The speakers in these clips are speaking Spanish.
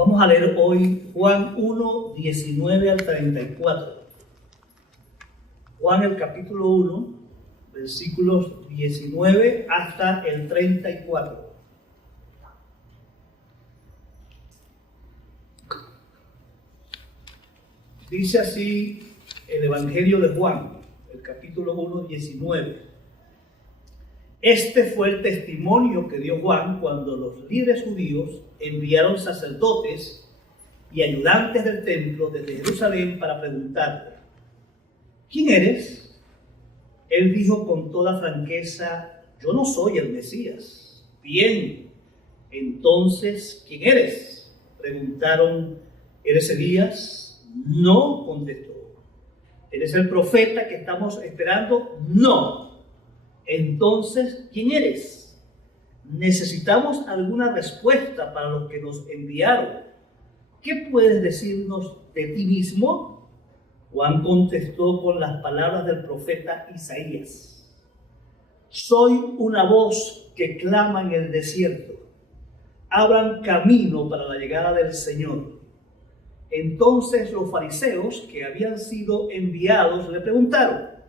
Vamos a leer hoy Juan 1, 19 al 34. Juan, el capítulo 1, versículos 19 hasta el 34. Dice así el Evangelio de Juan, el capítulo 1, 19. Este fue el testimonio que dio Juan cuando los líderes judíos enviaron sacerdotes y ayudantes del templo desde Jerusalén para preguntarle: ¿quién eres? Él dijo con toda franqueza: yo no soy el Mesías. Bien, entonces, ¿quién eres? Preguntaron: ¿eres Elías? No, contestó. ¿Eres el profeta que estamos esperando? No. Entonces, ¿quién eres? Necesitamos alguna respuesta para los que nos enviaron. ¿Qué puedes decirnos de ti mismo? Juan contestó con las palabras del profeta Isaías: soy una voz que clama en el desierto, abran camino para la llegada del Señor. Entonces los fariseos que habían sido enviados le preguntaron: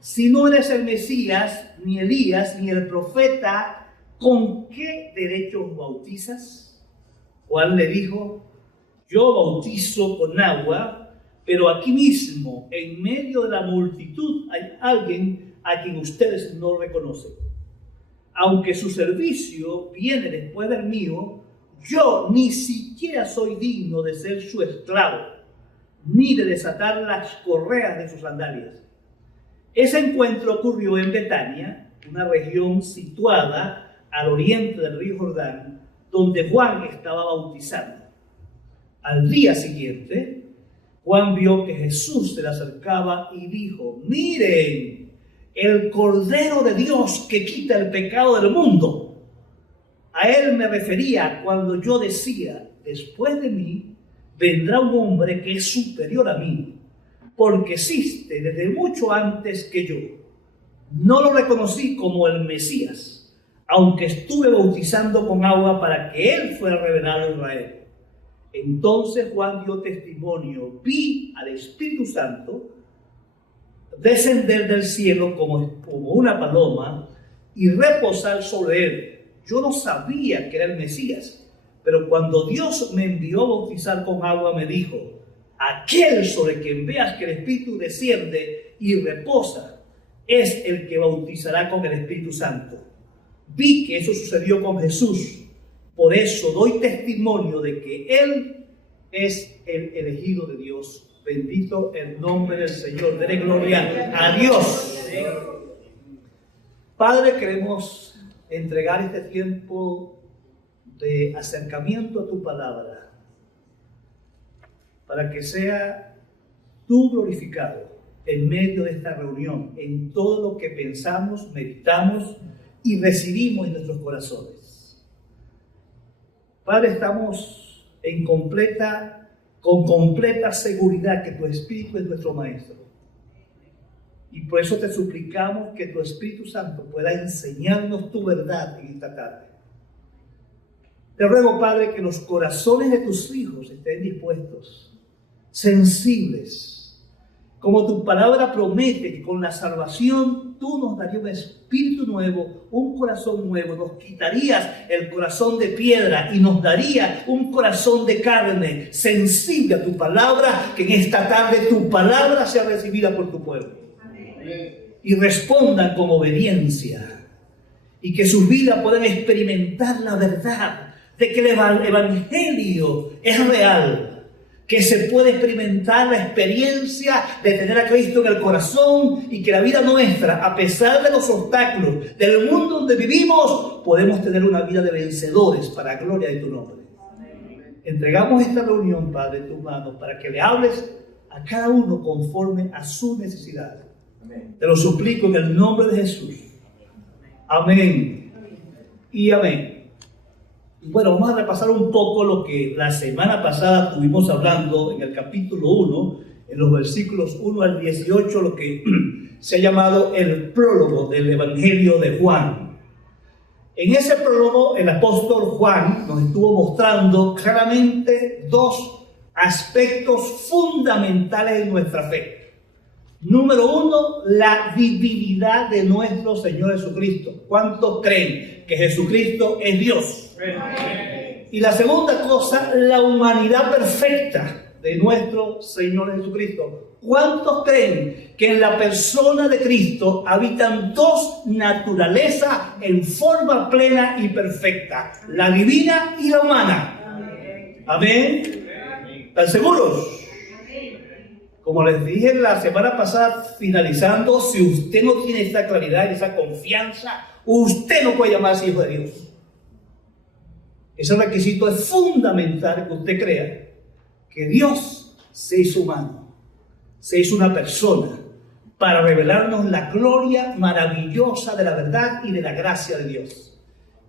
si no eres el Mesías, ni Elías, ni el profeta, ¿con qué derecho bautizas? Juan le dijo: yo bautizo con agua, pero aquí mismo, en medio de la multitud, hay alguien a quien ustedes no reconocen. Aunque su servicio viene después del mío, yo ni siquiera soy digno de ser su esclavo, ni de desatar las correas de sus sandalias. Ese encuentro ocurrió en Betania, una región situada al oriente del río Jordán, donde Juan estaba bautizando. Al día siguiente, Juan vio que Jesús se le acercaba y dijo: miren, el Cordero de Dios que quita el pecado del mundo. A él me refería cuando yo decía: después de mí vendrá un hombre que es superior a mí, porque existe desde mucho antes que yo. No lo reconocí como el Mesías, aunque estuve bautizando con agua para que él fuera revelado a Israel. Entonces Juan dio testimonio: vi al Espíritu Santo descender del cielo como una paloma y reposar sobre él. Yo no sabía que era el Mesías, pero cuando Dios me envió a bautizar con agua, me dijo: aquel sobre quien veas que el Espíritu desciende y reposa es el que bautizará con el Espíritu Santo. Vi que eso sucedió con Jesús. Por eso doy testimonio de que Él es el elegido de Dios. Bendito el nombre del Señor. Dele gloria a Dios. Padre, queremos entregar este tiempo de acercamiento a tu palabra, para que sea tú glorificado en medio de esta reunión, en todo lo que pensamos, meditamos y recibimos en nuestros corazones. Padre, estamos con completa seguridad que tu Espíritu es nuestro Maestro. Y por eso te suplicamos que tu Espíritu Santo pueda enseñarnos tu verdad en esta tarde. Te ruego, Padre, que los corazones de tus hijos estén dispuestos, sensibles, como tu palabra promete, que con la salvación tú nos darías un espíritu nuevo, un corazón nuevo, nos quitarías el corazón de piedra y nos daría un corazón de carne, sensible a tu palabra, que en esta tarde tu palabra sea recibida por tu pueblo. Amén. Y respondan con obediencia, y que sus vidas puedan experimentar la verdad de que el Evangelio es real, que se puede experimentar la experiencia de tener a Cristo en el corazón, y que la vida nuestra, a pesar de los obstáculos del mundo donde vivimos, podemos tener una vida de vencedores para la gloria de tu nombre. Amén. Entregamos esta reunión, Padre, en tus manos, para que le hables a cada uno conforme a su necesidad. Amén. Te lo suplico en el nombre de Jesús. Amén. Y amén. Bueno, vamos a repasar un poco lo que la semana pasada estuvimos hablando en el capítulo 1, en los versículos 1 al 18, lo que se ha llamado el prólogo del Evangelio de Juan. En ese prólogo, el apóstol Juan nos estuvo mostrando claramente dos aspectos fundamentales de nuestra fe. Número uno, la divinidad de nuestro Señor Jesucristo. ¿Cuántos creen que Jesucristo es Dios? Amén. Y la segunda cosa, la humanidad perfecta de nuestro Señor Jesucristo. ¿Cuántos creen que en la persona de Cristo habitan dos naturalezas en forma plena y perfecta? La divina y la humana. Amén. ¿Están seguros? Como les dije la semana pasada, finalizando, si usted no tiene esta claridad y esa confianza, usted no puede llamarse hijo de Dios. Ese requisito es fundamental, que usted crea que Dios se hizo humano, se hizo una persona para revelarnos la gloria maravillosa de la verdad y de la gracia de Dios.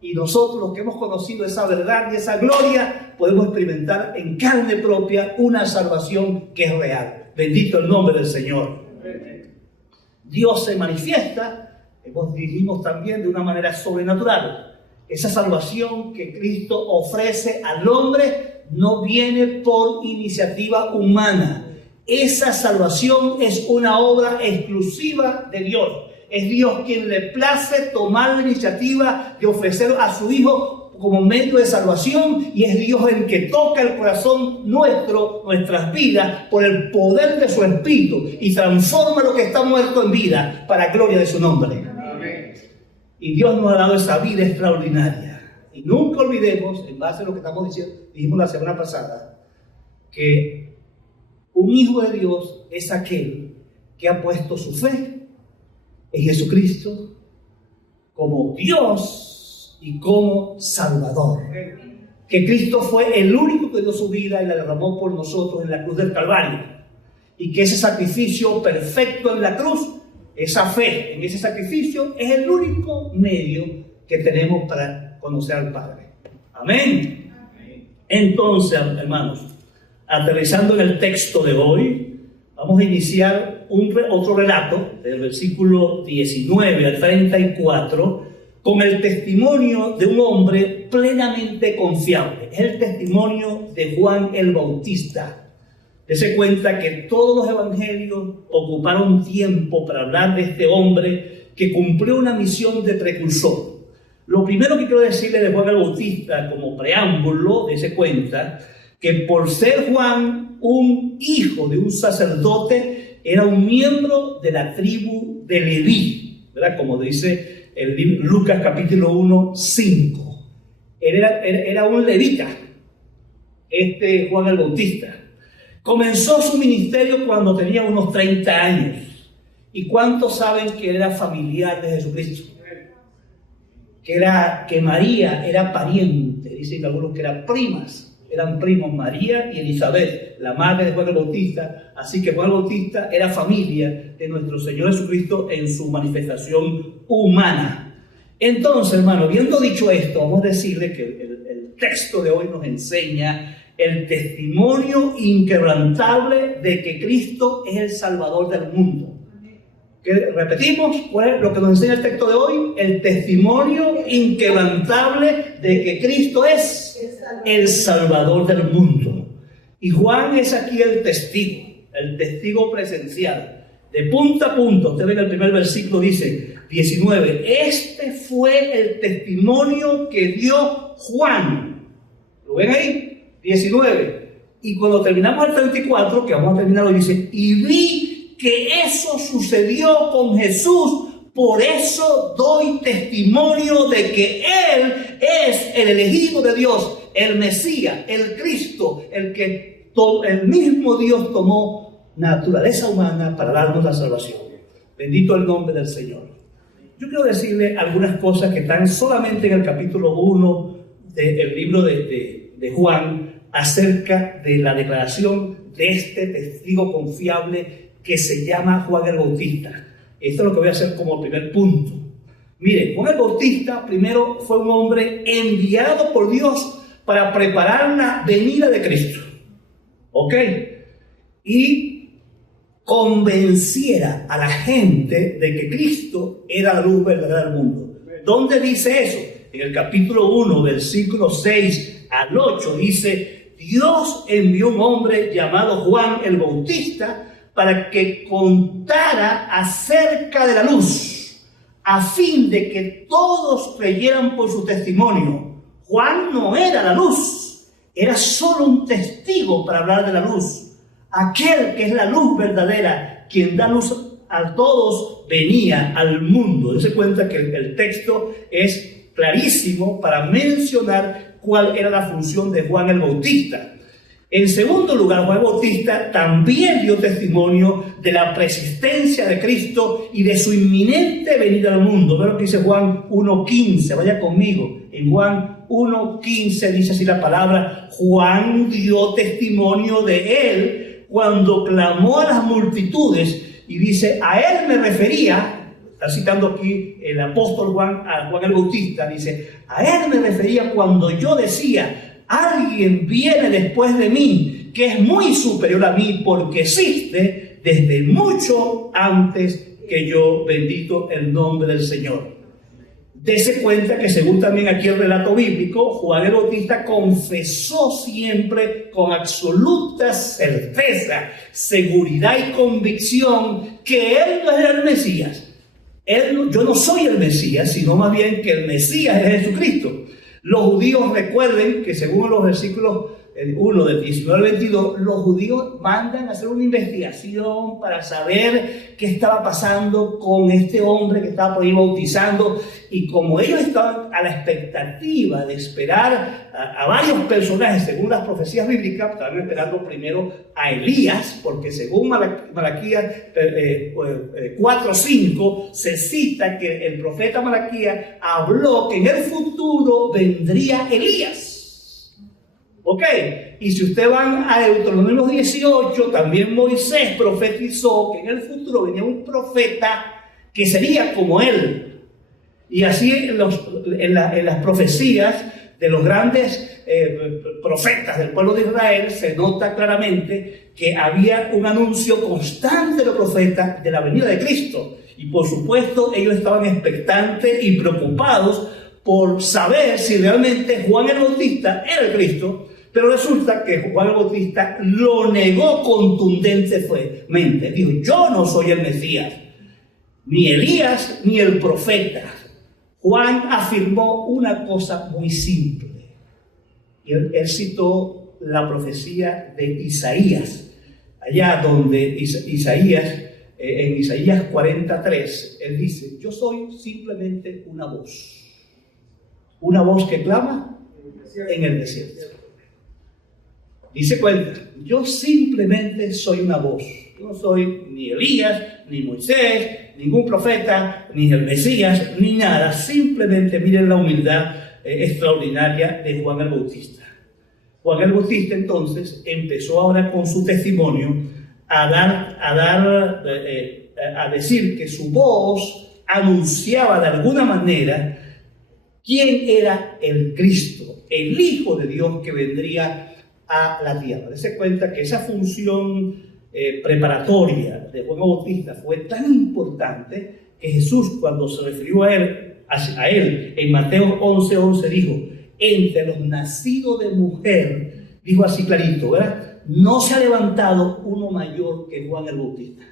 Y nosotros, los que hemos conocido esa verdad y esa gloria, podemos experimentar en carne propia una salvación que es real. Bendito el nombre del Señor. Dios se manifiesta, dijimos también, de una manera sobrenatural. Esa salvación que Cristo ofrece al hombre no viene por iniciativa humana. Esa salvación es una obra exclusiva de Dios. Es Dios quien le place tomar la iniciativa de ofrecer a su Hijo como medio de salvación, y es Dios el que toca el corazón nuestro, nuestras vidas, por el poder de su Espíritu, y transforma lo que está muerto en vida para gloria de su nombre. Amén. Y Dios nos ha dado esa vida extraordinaria. Y nunca olvidemos, en base a lo que estamos diciendo, dijimos la semana pasada, que un hijo de Dios es aquel que ha puesto su fe en Jesucristo como Dios y como Salvador. Que Cristo fue el único que dio su vida y la derramó por nosotros en la cruz del Calvario. Y que ese sacrificio perfecto en la cruz, esa fe en ese sacrificio, es el único medio que tenemos para conocer al Padre. Amén. Entonces, hermanos, aterrizando en el texto de hoy, vamos a iniciar otro relato, del versículo 19 al 34, con el testimonio de un hombre plenamente confiable. Es el testimonio de Juan el Bautista. Dese cuenta que todos los evangelios ocuparon tiempo para hablar de este hombre que cumplió una misión de precursor. Lo primero que quiero decirle de Juan el Bautista, como preámbulo, dese cuenta que por ser Juan un hijo de un sacerdote, era un miembro de la tribu de Leví, ¿verdad? Como dice el libro Lucas capítulo 1, 5. Era un levita, Juan el Bautista. Comenzó su ministerio cuando tenía unos 30 años. ¿Y cuántos saben que era familiar de Jesucristo? Que María era pariente, dicen algunos que eran primas. Eran primos María y Elizabeth, la madre de Juan el Bautista. Así que Juan el Bautista era familia de nuestro Señor Jesucristo en su manifestación humana. Entonces, hermano, habiendo dicho esto, vamos a decirle que el texto de hoy nos enseña el testimonio inquebrantable de que Cristo es el Salvador del mundo. Repetimos, ¿cuál es lo que nos enseña el texto de hoy? El testimonio inquebrantable de que Cristo es el Salvador del mundo. Y Juan es aquí el testigo presencial. De punta a punta, usted ve en el primer versículo, dice 19, este fue el testimonio que dio Juan. ¿Lo ven ahí? 19. Y cuando terminamos el 34, que vamos a terminar hoy, dice, y vi que eso sucedió con Jesús, por eso doy testimonio de que Él es el elegido de Dios, el Mesías, el Cristo, el mismo Dios tomó naturaleza humana para darnos la salvación. Bendito el nombre del Señor. Yo quiero decirle algunas cosas que están solamente en el capítulo 1 del libro de Juan acerca de la declaración de este testigo confiable que se llama Juan el Bautista. Esto es lo que voy a hacer como primer punto. Miren, Juan el Bautista primero fue un hombre enviado por Dios para preparar la venida de Cristo. ¿Ok? Y convenciera a la gente de que Cristo era la luz verdadera del mundo. ¿Dónde dice eso? En el capítulo 1, versículos 6 al 8, dice: Dios envió un hombre llamado Juan el Bautista para que contara acerca de la luz, a fin de que todos creyeran por su testimonio. Juan no era la luz, era solo un testigo para hablar de la luz. Aquel que es la luz verdadera, quien da luz a todos, venía al mundo. Dense cuenta que el texto es clarísimo para mencionar cuál era la función de Juan el Bautista. En segundo lugar, Juan el Bautista también dio testimonio de la persistencia de Cristo y de su inminente venida al mundo. Ve lo que dice Juan 1:15, vaya conmigo. En Juan 1:15 dice así la palabra: Juan dio testimonio de él cuando clamó a las multitudes, y dice: a él me refería. Está citando aquí el apóstol Juan, a Juan el Bautista, dice: a él me refería cuando yo decía: alguien viene después de mí, que es muy superior a mí, porque existe desde mucho antes que yo. Bendito el nombre del Señor. Dese cuenta que, según también aquí el relato bíblico, Juan el Bautista confesó siempre con absoluta certeza, seguridad y convicción que él no era el Mesías. Yo no soy el Mesías, sino más bien que el Mesías es Jesucristo. Los judíos, recuerden que según los versículos 1 del 19 al 22, los judíos mandan a hacer una investigación para saber qué estaba pasando con este hombre que estaba por ahí bautizando, y como ellos estaban a la expectativa de esperar a varios personajes según las profecías bíblicas, estaban esperando primero a Elías, porque según Malaquías 4:5 se cita que el profeta Malaquías habló que en el futuro vendría Elías. Ok, y si ustedes van a Deuteronomio 18, también Moisés profetizó que en el futuro venía un profeta que sería como él. Y así en las profecías de los grandes profetas del pueblo de Israel se nota claramente que había un anuncio constante de los profetas de la venida de Cristo. Y por supuesto ellos estaban expectantes y preocupados por saber si realmente Juan el Bautista era el Cristo. Pero resulta que Juan el Bautista lo negó contundentemente. Dijo: yo no soy el Mesías, ni Elías, ni el profeta. Juan afirmó una cosa muy simple. Y él citó la profecía de Isaías. Allá donde Isaías, en Isaías 43, él dice: yo soy simplemente una voz. Una voz que clama en el desierto. Dice cuenta, yo simplemente soy una voz. Yo no soy ni Elías, ni Moisés, ningún profeta, ni el Mesías, ni nada. Simplemente miren la humildad extraordinaria de Juan el Bautista. Juan el Bautista entonces empezó ahora con su testimonio a decir que su voz anunciaba de alguna manera quién era el Cristo, el Hijo de Dios que vendría a la tierra. Dense cuenta que esa función preparatoria de Juan Bautista fue tan importante que Jesús, cuando se refirió a él en Mateo 11:11, dijo: entre los nacidos de mujer, dijo así clarito, ¿verdad? No se ha levantado uno mayor que Juan el Bautista.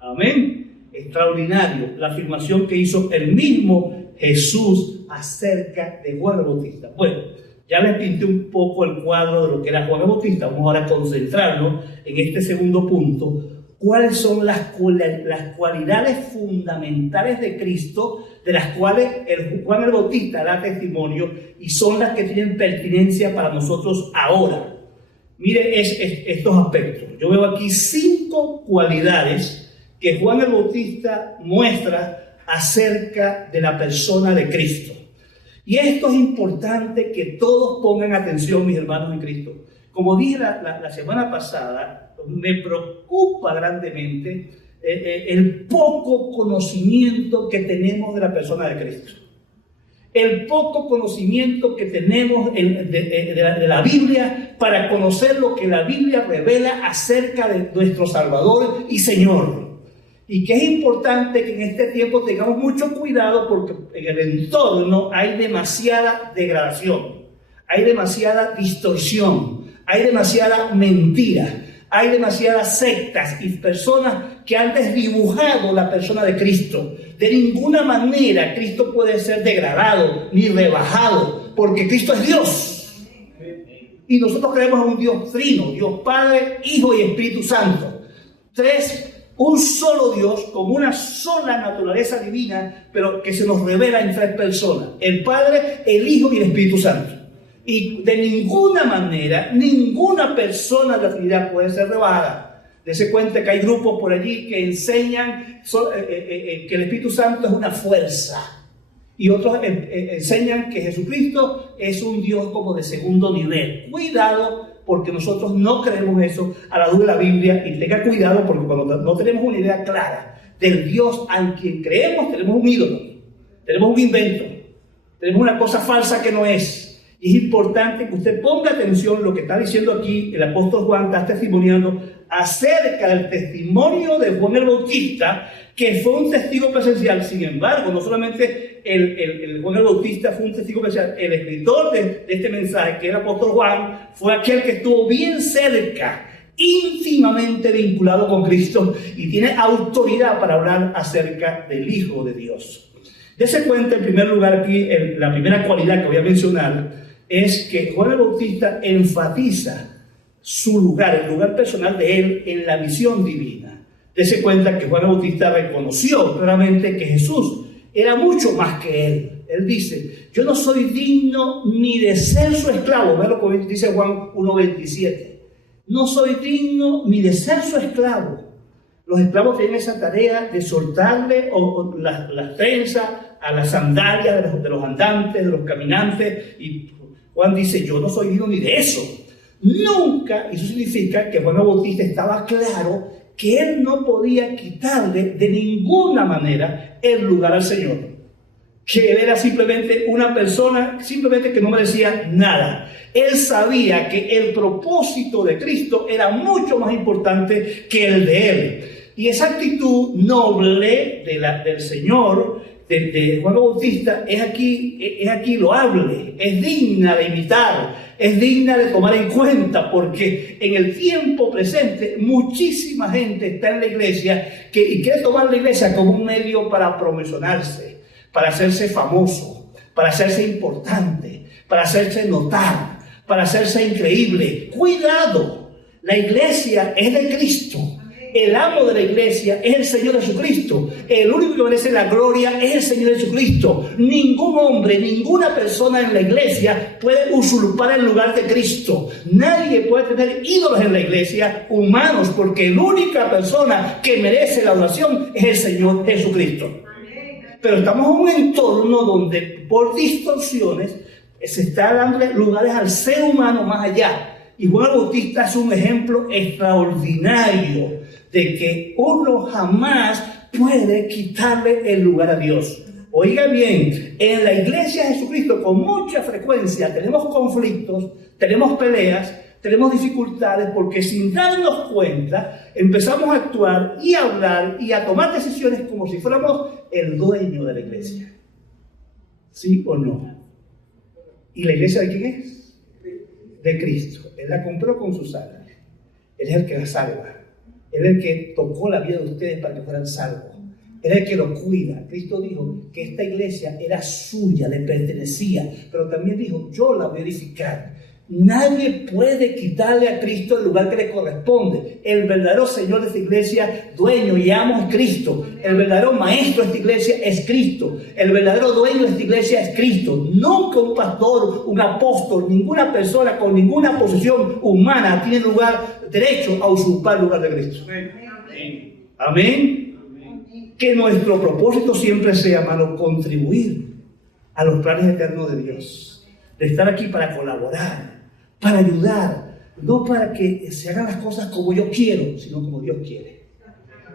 Amén. Extraordinario la afirmación que hizo el mismo Jesús acerca de Juan el Bautista. Bueno, ya les pinté un poco el cuadro de lo que era Juan el Bautista. Vamos ahora a concentrarnos en este segundo punto. ¿Cuáles son las cualidades fundamentales de Cristo de las cuales Juan el Bautista da testimonio y son las que tienen pertinencia para nosotros ahora? Mire estos aspectos. Yo veo aquí 5 cualidades que Juan el Bautista muestra acerca de la persona de Cristo. Y esto es importante que todos pongan atención, mis hermanos en Cristo. Como dije la semana pasada, me preocupa grandemente el poco conocimiento que tenemos de la persona de Cristo. El poco conocimiento que tenemos de la Biblia para conocer lo que la Biblia revela acerca de nuestro Salvador y Señor. Y que es importante que en este tiempo tengamos mucho cuidado porque en el entorno hay demasiada degradación, hay demasiada distorsión, hay demasiada mentira, hay demasiadas sectas y personas que han desdibujado la persona de Cristo. De ninguna manera Cristo puede ser degradado ni rebajado, porque Cristo es Dios. Y nosotros creemos en un Dios trino, Dios Padre, Hijo y Espíritu Santo. Un solo Dios con una sola naturaleza divina, pero que se nos revela en 3 personas: el Padre, el Hijo y el Espíritu Santo. Y de ninguna manera, ninguna persona de la Trinidad puede ser rebajada. Dese cuenta que hay grupos por allí que enseñan que el Espíritu Santo es una fuerza. Y otros enseñan que Jesucristo es un Dios como de segundo nivel. Cuidado, porque nosotros no creemos eso a la luz de la Biblia. Y tenga cuidado, porque cuando no tenemos una idea clara del Dios al quien creemos, tenemos un ídolo, tenemos un invento, tenemos una cosa falsa que no es. Y es importante que usted ponga atención a lo que está diciendo aquí el apóstol Juan. Está testimoniando acerca del testimonio de Juan el Bautista, que fue un testigo presencial. Sin embargo, no solamente el Juan el Bautista fue un testigo presencial, el escritor de este mensaje, que era el apóstol Juan, fue aquel que estuvo bien cerca, íntimamente vinculado con Cristo, y tiene autoridad para hablar acerca del Hijo de Dios. Dese cuenta, en primer lugar, aquí, la primera cualidad que voy a mencionar es que Juan el Bautista enfatiza su lugar, el lugar personal de él en la visión divina. Dese cuenta que Juan el Bautista reconoció claramente que Jesús era mucho más que él. Él dice: yo no soy digno ni de ser su esclavo. Ve lo que dice Juan 1:27. No soy digno ni de ser su esclavo. Los esclavos tienen esa tarea de soltarle las trenzas a las sandalias de los andantes, de los caminantes. Y Juan dice: yo no soy digno ni de eso. Nunca, eso significa que Juan el Bautista estaba claro que él no podía quitarle de ninguna manera el lugar al Señor. Que él era simplemente una persona, simplemente que no merecía nada. Él sabía que el propósito de Cristo era mucho más importante que el de él. Y esa actitud noble del Señor, de Juan el Bautista, es aquí loable, es digna de imitar, es digna de tomar en cuenta, porque en el tiempo presente muchísima gente está en la iglesia y quiere tomar la iglesia como un medio para promocionarse, para hacerse famoso, para hacerse importante, para hacerse notar, para hacerse increíble. Cuidado, la iglesia es de Cristo. El amo de la iglesia es el Señor Jesucristo. El único que merece la gloria es el Señor Jesucristo. Ningún hombre, ninguna persona en la iglesia puede usurpar el lugar de Cristo. Nadie puede tener ídolos en la iglesia humanos, porque la única persona que merece la adoración es el Señor Jesucristo. Pero estamos en un entorno donde por distorsiones se está dando lugares al ser humano más allá. Y Juan el Bautista es un ejemplo extraordinario de que uno jamás puede quitarle el lugar a Dios. Oiga bien, en la iglesia de Jesucristo con mucha frecuencia tenemos conflictos, tenemos peleas, tenemos dificultades, porque sin darnos cuenta empezamos a actuar y a hablar y a tomar decisiones como si fuéramos el dueño de la iglesia. ¿Sí o no? ¿Y la iglesia de quién es? De Cristo. Él la compró con su sangre. Él es el que la salva. Él es el que tocó la vida de ustedes para que fueran salvos. Él es el que lo cuida. Cristo dijo que esta iglesia era suya, le pertenecía, pero también dijo: yo la voy a edificar. Nadie puede quitarle a Cristo el lugar que le corresponde. El verdadero Señor de esta iglesia, dueño y amo, es Cristo. El verdadero maestro de esta iglesia es Cristo. El verdadero dueño de esta iglesia es Cristo. Nunca un pastor, un apóstol, ninguna persona con ninguna posición humana tiene derecho a usurpar el lugar de Cristo. Amén. Amén. Que nuestro propósito siempre sea, hermano, contribuir a los planes eternos de Dios. De estar aquí para colaborar, para ayudar, no para que se hagan las cosas como yo quiero, sino como Dios quiere.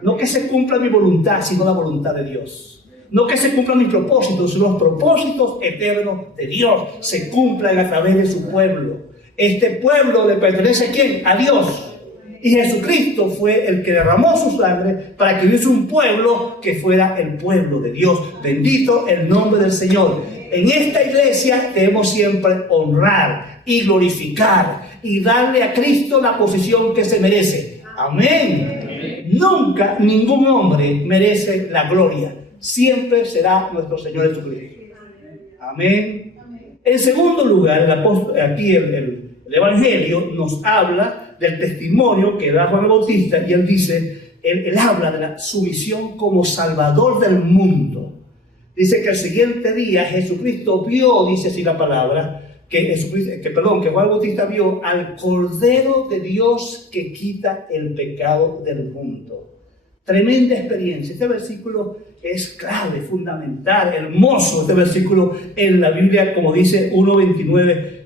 No que se cumpla mi voluntad, sino la voluntad de Dios. No que se cumplan mis propósitos, sino los propósitos eternos de Dios se cumplan a través de su pueblo. Este pueblo le pertenece ¿a quién? A Dios. Y Jesucristo fue el que derramó su sangre para que hubiese un pueblo que fuera el pueblo de Dios. Bendito el nombre del Señor. En esta iglesia debemos siempre honrar y glorificar y darle a Cristo la posición que se merece. Amén. Nunca ningún hombre merece la gloria. Siempre será nuestro Señor Jesucristo. Amén. En segundo lugar, aquí el Evangelio nos habla del testimonio que da Juan el Bautista, y él dice, él habla de la su misión como Salvador del mundo. Dice que el siguiente día Jesucristo vio, dice así la palabra, que Juan el Bautista vio al Cordero de Dios que quita el pecado del mundo. Tremenda experiencia. Este versículo es clave, fundamental, hermoso. Este versículo en la Biblia, como dice 1:29.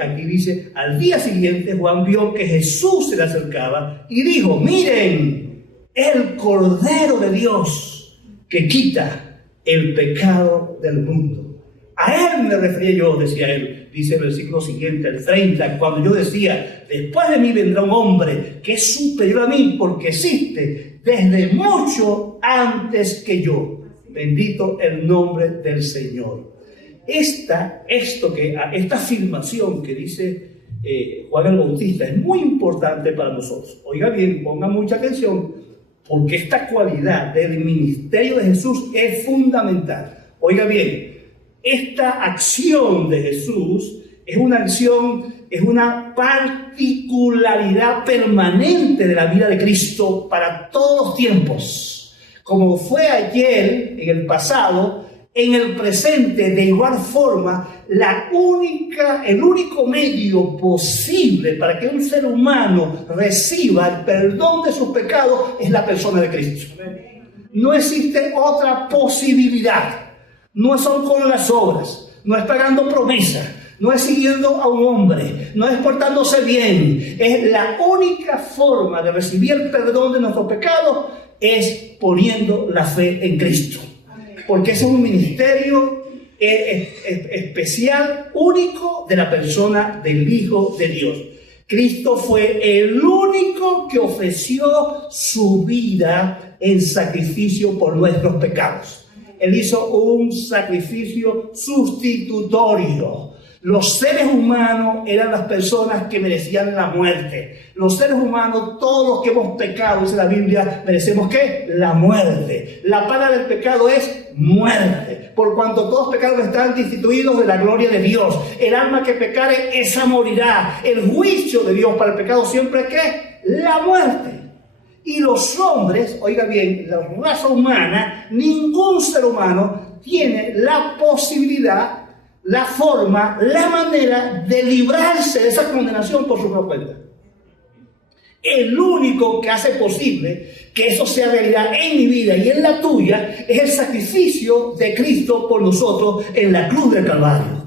Aquí dice, al día siguiente Juan vio que Jesús se le acercaba y dijo, miren, el Cordero de Dios que quita el pecado del mundo. A él me refería yo, decía él, dice el versículo siguiente, el 30, cuando yo decía, después de mí vendrá un hombre que es superior a mí porque existe desde mucho antes que yo. Bendito el nombre del Señor. Esta afirmación que dice Juan el Bautista es muy importante para nosotros. Oiga bien, ponga mucha atención, porque esta cualidad del ministerio de Jesús es fundamental. Oiga bien, esta acción de Jesús es una particularidad permanente de la vida de Cristo para todos los tiempos. Como fue ayer, en el pasado, en el presente, de igual forma, el único medio posible para que un ser humano reciba el perdón de sus pecados es la persona de Cristo. No existe otra posibilidad. No son con las obras, no es pagando promesas, no es siguiendo a un hombre, no es portándose bien. Es la única forma de recibir el perdón de nuestros pecados es poniendo la fe en Cristo. Porque ese es un ministerio especial, único de la persona del Hijo de Dios. Cristo fue el único que ofreció su vida en sacrificio por nuestros pecados. Él hizo un sacrificio sustitutorio. Los seres humanos eran las personas que merecían la muerte. Los seres humanos, todos los que hemos pecado, dice la Biblia, merecemos ¿qué? La muerte. La paga del pecado es muerte. Por cuanto todos pecados están destituidos de la gloria de Dios. El alma que pecare, esa morirá. El juicio de Dios para el pecado siempre es ¿qué? La muerte. Y los hombres, oiga bien, la raza humana, ningún ser humano tiene la posibilidad, la forma, la manera de librarse de esa condenación por su propia cuenta. El único que hace posible que eso sea realidad en mi vida y en la tuya es el sacrificio de Cristo por nosotros en la cruz del Calvario.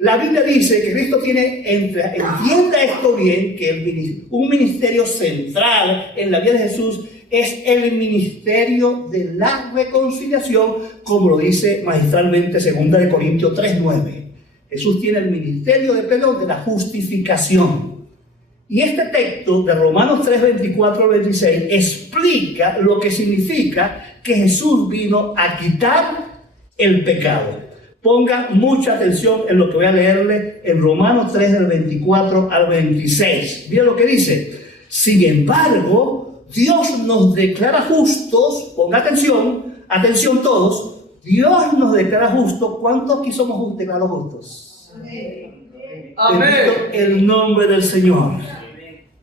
La Biblia dice que Cristo entienda esto bien, que un ministerio central en la vida de Jesús es el ministerio de la reconciliación, como lo dice magistralmente 2 Corintios 3:9. Jesús tiene el ministerio de perdón, de la justificación. Y este texto de Romanos 3:24-26 explica lo que significa que Jesús vino a quitar el pecado. Ponga mucha atención en lo que voy a leerle en Romanos 3, del 24 al 26. Mira lo que dice. Sin embargo, Dios nos declara justos. Ponga atención todos. Dios nos declara justos. ¿Cuántos aquí somos declarados justos? Amén. El nombre del Señor.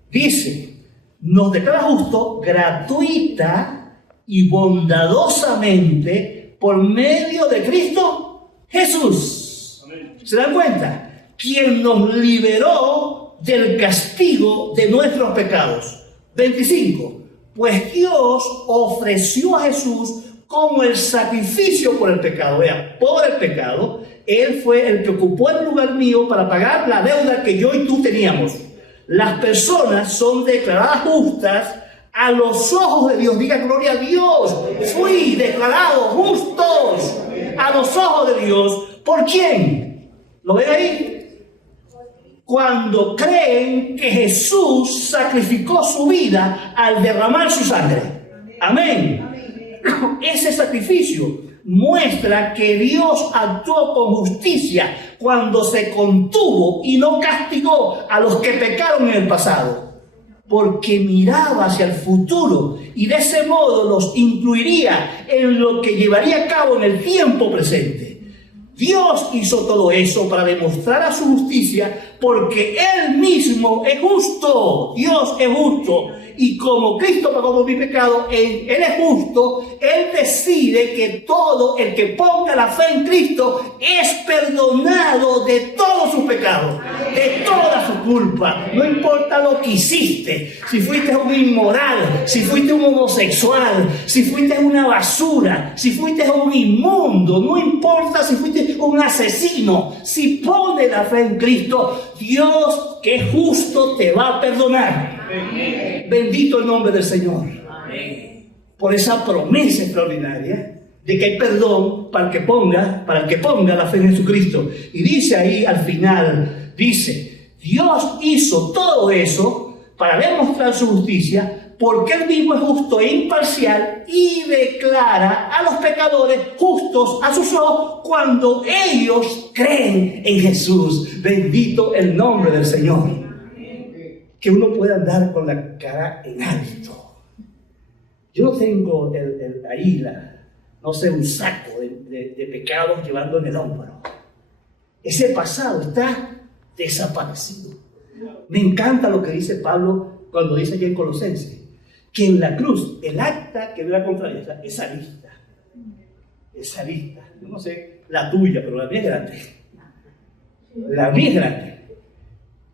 Dice, nos declara justos gratuita y bondadosamente por medio de Cristo Jesús. ¿Se dan cuenta? Quien nos liberó del castigo de nuestros pecados. 25. Pues Dios ofreció a Jesús como el sacrificio por el pecado. Vea, por el pecado, Él fue el que ocupó el lugar mío para pagar la deuda que yo y tú teníamos. Las personas son declaradas justas a los ojos de Dios. Diga gloria a Dios. Fui declarado justos a los ojos de Dios. ¿Por quién? ¿Lo ven ahí? cuando creen que Jesús sacrificó su vida al derramar su sangre. Amén. Ese sacrificio muestra que Dios actuó con justicia cuando se contuvo y no castigó a los que pecaron en el pasado, porque miraba hacia el futuro y de ese modo los incluiría en lo que llevaría a cabo en el tiempo presente. Dios hizo todo eso para demostrar a su justicia, porque Él mismo es justo. Dios es justo. Y como Cristo pagó por mi pecado, Él es justo. Él decide que todo el que ponga la fe en Cristo es perdonado de todos sus pecados, de toda su culpa. No importa lo que hiciste, si fuiste un inmoral, si fuiste un homosexual, si fuiste una basura, si fuiste un inmundo, no importa si fuiste un asesino, si pones la fe en Cristo, Dios, que es justo, te va a perdonar. Amén. Bendito el nombre del Señor. Amén. Por esa promesa extraordinaria de que hay perdón para el que ponga la fe en Jesucristo. Y dice ahí al final, dice, Dios hizo todo eso para demostrar su justicia, porque Él mismo es justo e imparcial y declara a los pecadores justos a sus ojos cuando ellos creen en Jesús. Bendito el nombre del Señor. Que uno pueda andar con la cara en alto. Yo no tengo un saco de pecados llevando en el hombro. Ese pasado está desaparecido. Me encanta lo que dice Pablo cuando dice allí en Colosenses, que en la cruz, el acta que vea contra esa lista, yo no sé la tuya, pero la mía es grande. La mía es grande.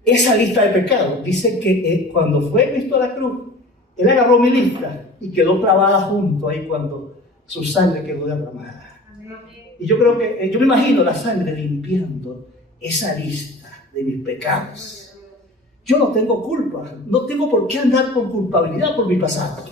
Esa lista de pecados dice que cuando fue Cristo a la cruz, Él agarró mi lista y quedó clavada junto ahí cuando su sangre quedó derramada. Y yo creo que, yo me imagino la sangre limpiando esa lista de mis pecados. Yo no tengo culpa, no tengo por qué andar con culpabilidad por mi pasado.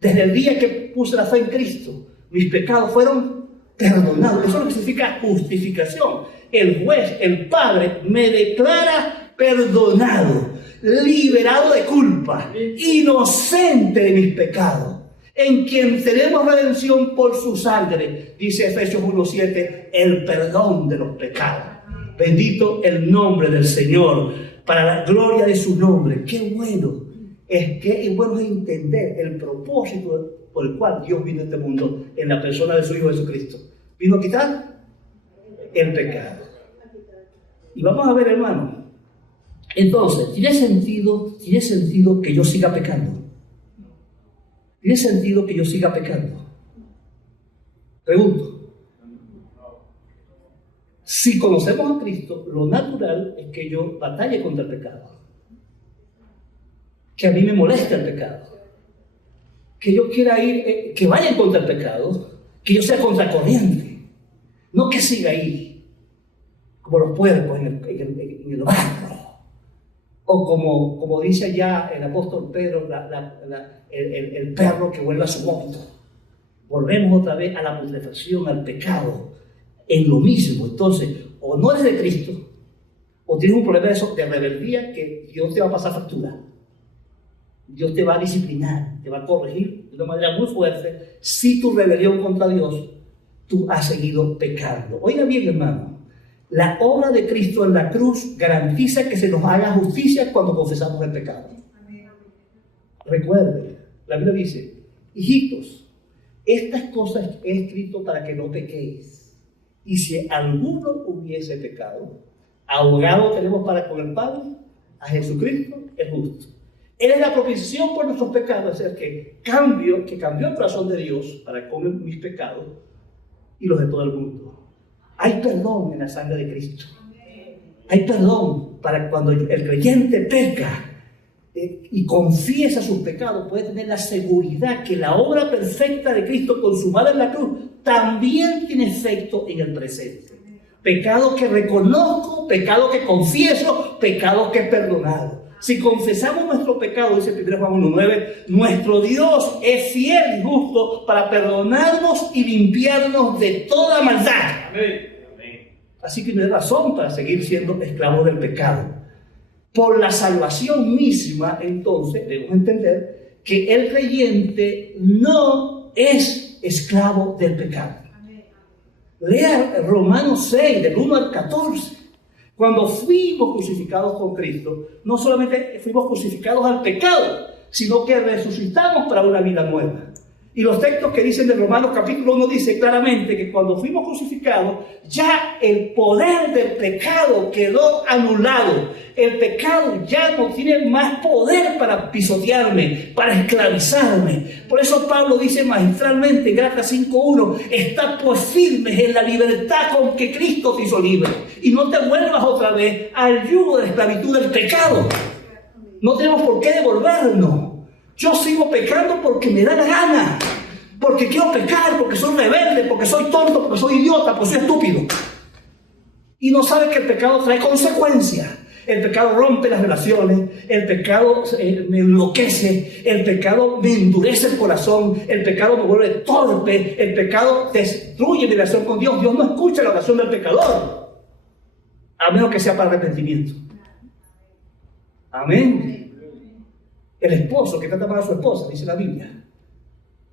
Desde el día que puse la fe en Cristo, mis pecados fueron perdonados. Eso es lo que significa justificación. El juez, el Padre, me declara perdonado, liberado de culpa, inocente de mis pecados, en quien tenemos redención por su sangre, dice Efesios 1:7, el perdón de los pecados. Bendito el nombre del Señor, para la gloria de su nombre. Qué bueno es entender el propósito por el cual Dios vino a este mundo en la persona de su Hijo Jesucristo. Vino a quitar el pecado. Y vamos a ver, hermano, entonces, ¿tiene sentido que yo siga pecando? ¿Tiene sentido que yo siga pecando? Pregunto. Si conocemos a Cristo, lo natural es que yo batalle contra el pecado. Que a mí me moleste el pecado. Que yo quiera que vaya contra el pecado, que yo sea contracorriente. No que siga ahí, como los puercos en el barro. O como dice allá el apóstol Pedro, el perro que vuelve a su vómito. Volvemos otra vez a la putrefacción, al pecado, en lo mismo. Entonces, o no eres de Cristo, o tienes un problema de rebeldía que Dios te va a pasar factura. Dios te va a disciplinar, te va a corregir de una manera muy fuerte si tu rebelión contra Dios, tú has seguido pecando. Oiga bien, hermano, la obra de Cristo en la cruz garantiza que se nos haga justicia cuando confesamos el pecado. Recuerden, la Biblia dice, hijitos, estas cosas he escrito para que no pequéis. Y si alguno hubiese pecado, abogado tenemos para con el Padre, a Jesucristo el justo. Él es la propiciación por nuestros pecados, es decir, que cambió el corazón de Dios para comer mis pecados y los de todo el mundo. Hay perdón en la sangre de Cristo. Hay perdón para cuando el creyente peca y confiesa sus pecados, puede tener la seguridad que la obra perfecta de Cristo consumada en la cruz también tiene efecto en el presente. Pecado que reconozco, pecado que confieso, pecado que he perdonado. Si confesamos nuestro pecado, dice 1 Juan 1:9, nuestro Dios es fiel y justo para perdonarnos y limpiarnos de toda maldad. Amén. Así que no hay razón para seguir siendo esclavos del pecado. Por la salvación misma, entonces, debemos entender que el creyente no es esclavo del pecado. Lea Romanos 6, del 1 al 14. Cuando fuimos crucificados con Cristo, no solamente fuimos crucificados al pecado, sino que resucitamos para una vida nueva. Y los textos que dicen de Romanos capítulo 1 dice claramente que cuando fuimos crucificados, ya el poder del pecado quedó anulado. El pecado ya no tiene más poder para pisotearme, para esclavizarme. Por eso Pablo dice magistralmente en Gálatas 5:1, está pues firmes en la libertad con que Cristo te hizo libre. Y no te vuelvas otra vez al yugo de la esclavitud del pecado. No tenemos por qué devolvernos. Yo sigo pecando porque me da la gana, porque quiero pecar, porque soy rebelde, porque soy tonto, porque soy idiota, porque soy estúpido. Y no sabe que el pecado trae consecuencias. El pecado rompe las relaciones, el pecado me enloquece, el pecado me endurece el corazón, el pecado me vuelve torpe, el pecado destruye mi relación con Dios. Dios no escucha la oración del pecador, a menos que sea para arrepentimiento. Amén. El esposo que trata mal a su esposa, dice la Biblia,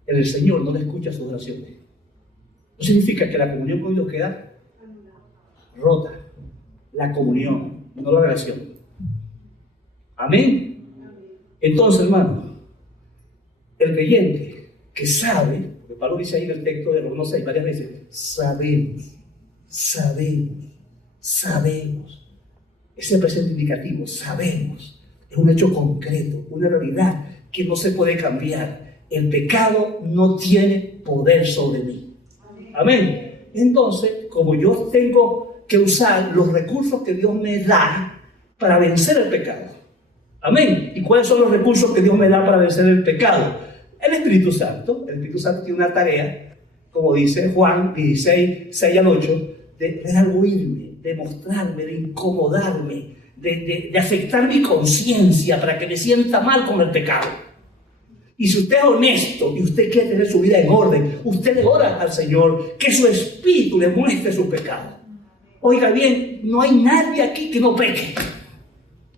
el Señor no le escucha sus oraciones. No significa que la comunión con Dios queda rota. La comunión, no la relación. Amén. Entonces, hermano, el creyente que sabe, porque Pablo dice ahí en el texto de Romanos 6 varias veces, sabemos. Ese es el presente indicativo, sabemos. Es un hecho concreto, una realidad que no se puede cambiar. El pecado no tiene poder sobre mí. Amén. Entonces, como yo tengo que usar los recursos que Dios me da para vencer el pecado. Amén. ¿Y cuáles son los recursos que Dios me da para vencer el pecado? El Espíritu Santo. El Espíritu Santo tiene una tarea, como dice Juan 16, 6 al 8, de redarguirme, de mostrarme, de incomodarme, de afectar mi conciencia para que me sienta mal con el pecado. Y si usted es honesto y usted quiere tener su vida en orden, usted le ora al Señor que su espíritu le muestre su pecado. Oiga bien, no hay nadie aquí que no peque.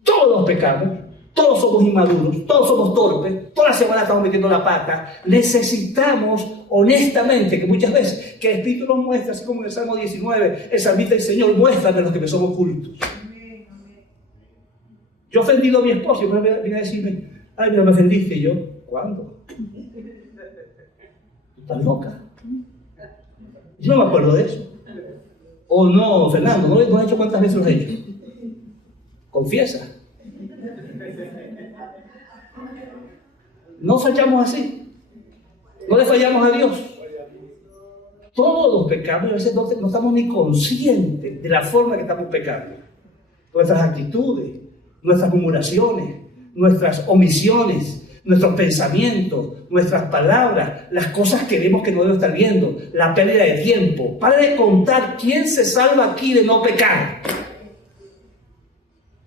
Todos pecamos, todos somos inmaduros, todos somos torpes, toda la semana estamos metiendo la pata. Necesitamos honestamente que muchas veces que el Espíritu nos muestre, así como en el Salmo 19, el salmista dice: Señor, muéstrame los que me son ocultos. Yo he ofendido a mi esposo y viene a decirme: ay, mira, me ofendiste. Y yo: ¿cuándo? ¿Estás loca? Yo no me acuerdo de eso. O no, Fernando, ¿no has hecho cuántas veces lo has hecho? Confiesa. No fallamos así. No le fallamos a Dios. Todos pecamos y a veces no estamos ni conscientes de la forma que estamos pecando. Nuestras actitudes, nuestras murmuraciones, nuestras omisiones, nuestros pensamientos, nuestras palabras, las cosas que vemos que no debemos estar viendo, la pérdida de tiempo. Para de contar quién se salva aquí de no pecar.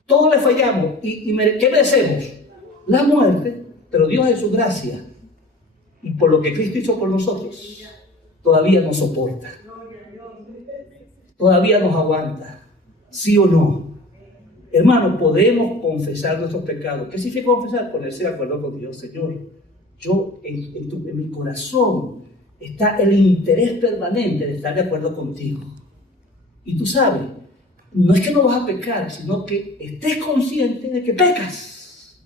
Todos le fallamos. ¿Y qué merecemos? La muerte, pero Dios en su gracia y por lo que Cristo hizo por nosotros, todavía nos soporta. Todavía nos aguanta. ¿Sí o no? Hermano, podemos confesar nuestros pecados. ¿Qué significa confesar? Ponerse de acuerdo con Dios. Señor, yo en mi corazón está el interés permanente de estar de acuerdo contigo. Y tú sabes, no es que no vas a pecar, sino que estés consciente de que pecas.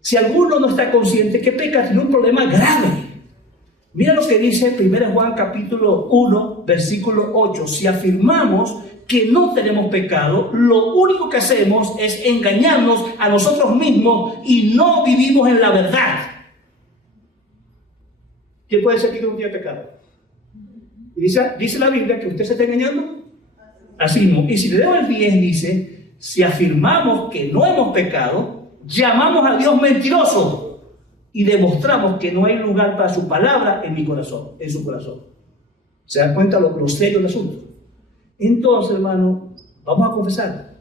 Si alguno no está consciente que peca, tiene un problema grave. Mira lo que dice 1 Juan capítulo 1, versículo 8. Si afirmamos que no tenemos pecado, lo único que hacemos es engañarnos a nosotros mismos y no vivimos en la verdad. ¿Quién puede decir que no tiene pecado? Y dice la Biblia que usted se está engañando a sí mismo. Y si le damos el 10, dice: si afirmamos que no hemos pecado, llamamos a Dios mentiroso y demostramos que no hay lugar para su palabra en su corazón. ¿Se dan cuenta lo serio del asunto? Entonces, hermano, vamos a confesar.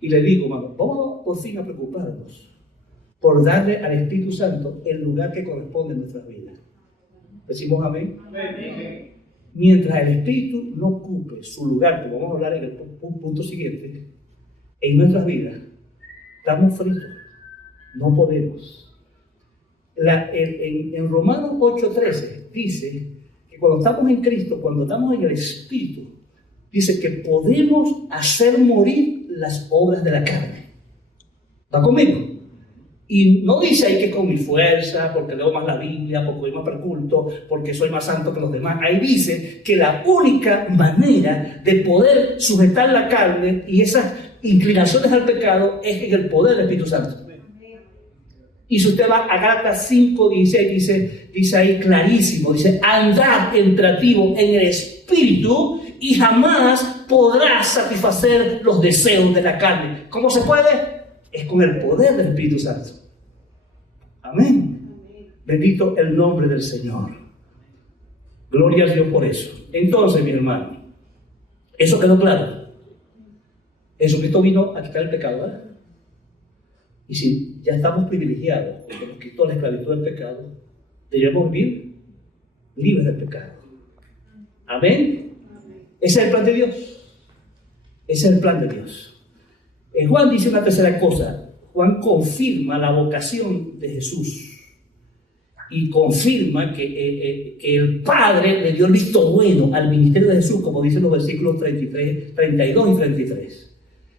Y le digo, hermano, vamos por fin a preocuparnos por darle al Espíritu Santo el lugar que corresponde en nuestras vidas. ¿Decimos amén? Amén. Mientras el Espíritu no ocupe su lugar, como vamos a hablar en el punto siguiente, en nuestras vidas, Estamos fritos. No podemos. En Romanos 8:13 dice que cuando estamos en Cristo, cuando estamos en el Espíritu, dice que podemos hacer morir las obras de la carne. ¿Está conmigo? Y no dice ahí que con mi fuerza, porque leo más la Biblia, porque voy más para el culto, porque soy más santo que los demás. Ahí dice que la única manera de poder sujetar la carne y esas inclinaciones al pecado es en el poder del Espíritu Santo. Y si usted va a Gálatas 5:16, dice ahí clarísimo, dice, andad entrativo en el Espíritu y jamás podrás satisfacer los deseos de la carne. ¿Cómo se puede? Es con el poder del Espíritu Santo. Amén. Bendito el nombre del Señor. Gloria a Dios por eso. Entonces, mi hermano, eso quedó claro. Jesucristo vino a quitar el pecado, ¿verdad? Y si ya estamos privilegiados, porque nos quitó la esclavitud del pecado, debemos vivir libres del pecado. Amén. Ese es el plan de Dios. Ese es el plan de Dios. Juan dice una tercera cosa. Juan confirma la vocación de Jesús y confirma que el Padre le dio el visto bueno al ministerio de Jesús, como dicen los versículos 33, 32 y 33.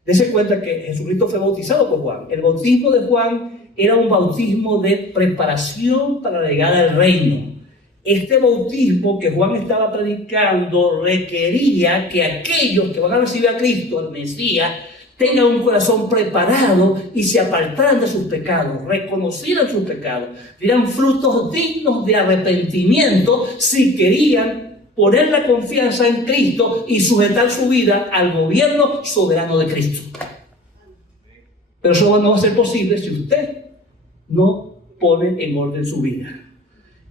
Dese cuenta que Jesucristo fue bautizado por Juan. El bautismo de Juan era un bautismo de preparación para la llegada del reino. Este bautismo que Juan estaba predicando requería que aquellos que van a recibir a Cristo, el Mesías, tengan un corazón preparado y se apartaran de sus pecados, reconocieran sus pecados, dieran frutos dignos de arrepentimiento si querían poner la confianza en Cristo y sujetar su vida al gobierno soberano de Cristo. Pero eso no va a ser posible si usted no pone en orden su vida.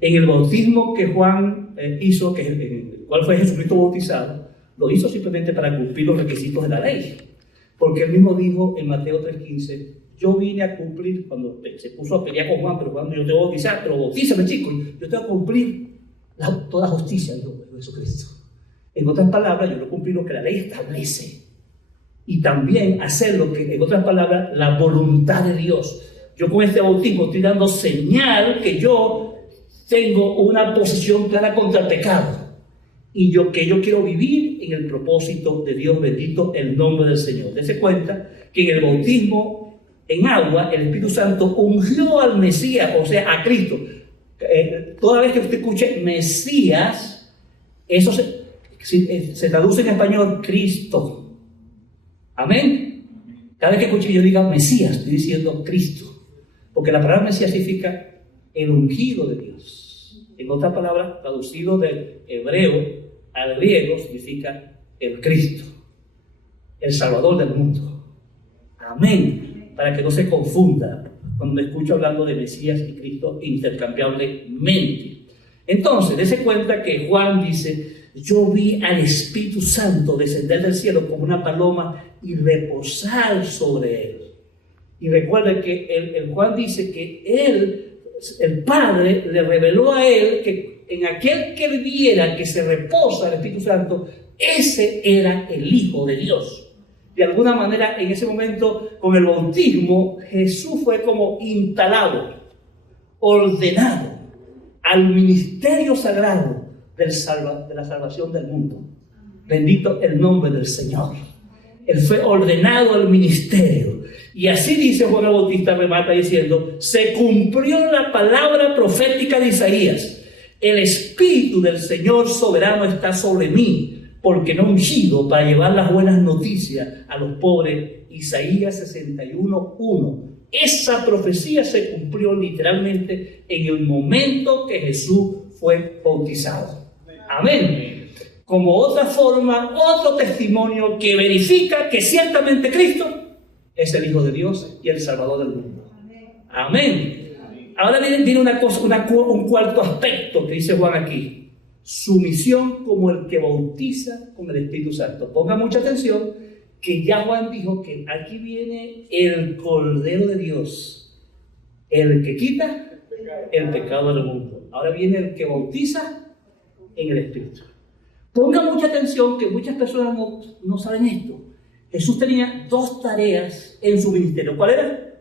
En el bautismo que Juan hizo, en el cual fue Jesucristo bautizado, lo hizo simplemente para cumplir los requisitos de la ley. Porque él mismo dijo en Mateo 3:15, yo vine a cumplir, cuando se puso a pelear con Juan, pero cuando yo te voy a bautizar, pero bautízame, chicos, yo te voy a cumplir toda justicia, dijo Jesucristo. En otras palabras, yo no cumplí lo que la ley establece. Y también hacer lo que, en otras palabras, la voluntad de Dios. Yo con este bautismo estoy dando señal que yo tengo una posición clara contra el pecado. Y yo quiero vivir en el propósito de Dios, bendito el nombre del Señor. Dese cuenta que en el bautismo en agua, el Espíritu Santo ungió al Mesías, o sea, a Cristo. Toda vez que usted escuche Mesías, eso se traduce en español Cristo. Amén. Cada vez que escuche yo diga Mesías, estoy diciendo Cristo. Porque la palabra Mesías significa el ungido de Dios. En otras palabras, traducido del hebreo al griego, significa el Cristo, el Salvador del mundo. Amén. Para que no se confunda cuando me escucho hablando de Mesías y Cristo intercambiablemente. Entonces, dése cuenta que Juan dice, yo vi al Espíritu Santo descender del cielo como una paloma y reposar sobre él. Y recuerden que el Juan dice que el Padre le reveló a él que en aquel que él viera que se reposa el Espíritu Santo, ese era el Hijo de Dios. De alguna manera, en ese momento, con el bautismo, Jesús fue como instalado, ordenado al ministerio sagrado de la salvación del mundo. Bendito el nombre del Señor. Él fue ordenado al ministerio. Y así dice Juan el Bautista, remata diciendo, se cumplió la palabra profética de Isaías. El Espíritu del Señor soberano está sobre mí, porque no he ungido para llevar las buenas noticias a los pobres. Isaías 61:1. Esa profecía se cumplió literalmente en el momento que Jesús fue bautizado. Amén. Como otra forma, otro testimonio que verifica que ciertamente Cristo es el Hijo de Dios y el Salvador del mundo. Amén. Ahora viene una cosa, un cuarto aspecto que dice Juan aquí. Su misión como el que bautiza con el Espíritu Santo. Ponga mucha atención que ya Juan dijo que aquí viene el Cordero de Dios, el que quita el pecado del mundo. Ahora viene el que bautiza en el Espíritu. Ponga mucha atención que muchas personas no saben esto. Jesús tenía dos tareas en su ministerio. ¿Cuál era?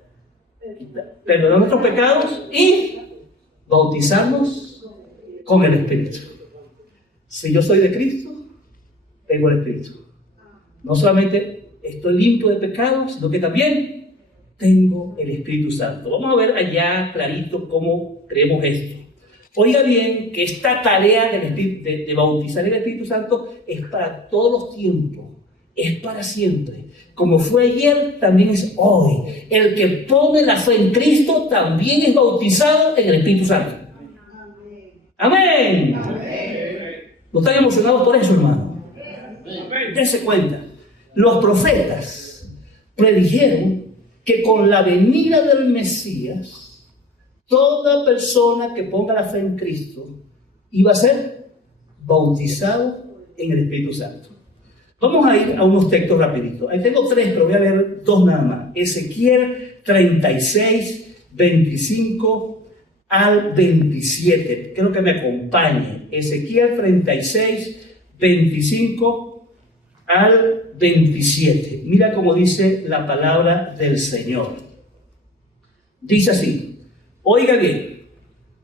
perdonar nuestros pecados y bautizarnos con el Espíritu. Si yo soy de Cristo, tengo el Espíritu. No solamente estoy limpio de pecados, sino que también tengo el Espíritu Santo. Vamos a ver allá clarito cómo creemos esto. Oiga bien que esta tarea de bautizar el Espíritu Santo es para todos los tiempos, es para siempre. Como fue ayer, también es hoy. El que pone la fe en Cristo también es bautizado en el Espíritu Santo. Amén. ¿No están emocionados por eso, hermano? Dense cuenta. Los profetas predijeron que con la venida del Mesías, toda persona que ponga la fe en Cristo iba a ser bautizado en el Espíritu Santo. Vamos a ir a unos textos rapiditos. Ahí tengo 3, pero voy a leer 2 nada más. Ezequiel 36, 25 al 27. Quiero que me acompañe. Ezequiel 36, 25 al 27. Mira cómo dice la palabra del Señor. Dice así. Oiga bien.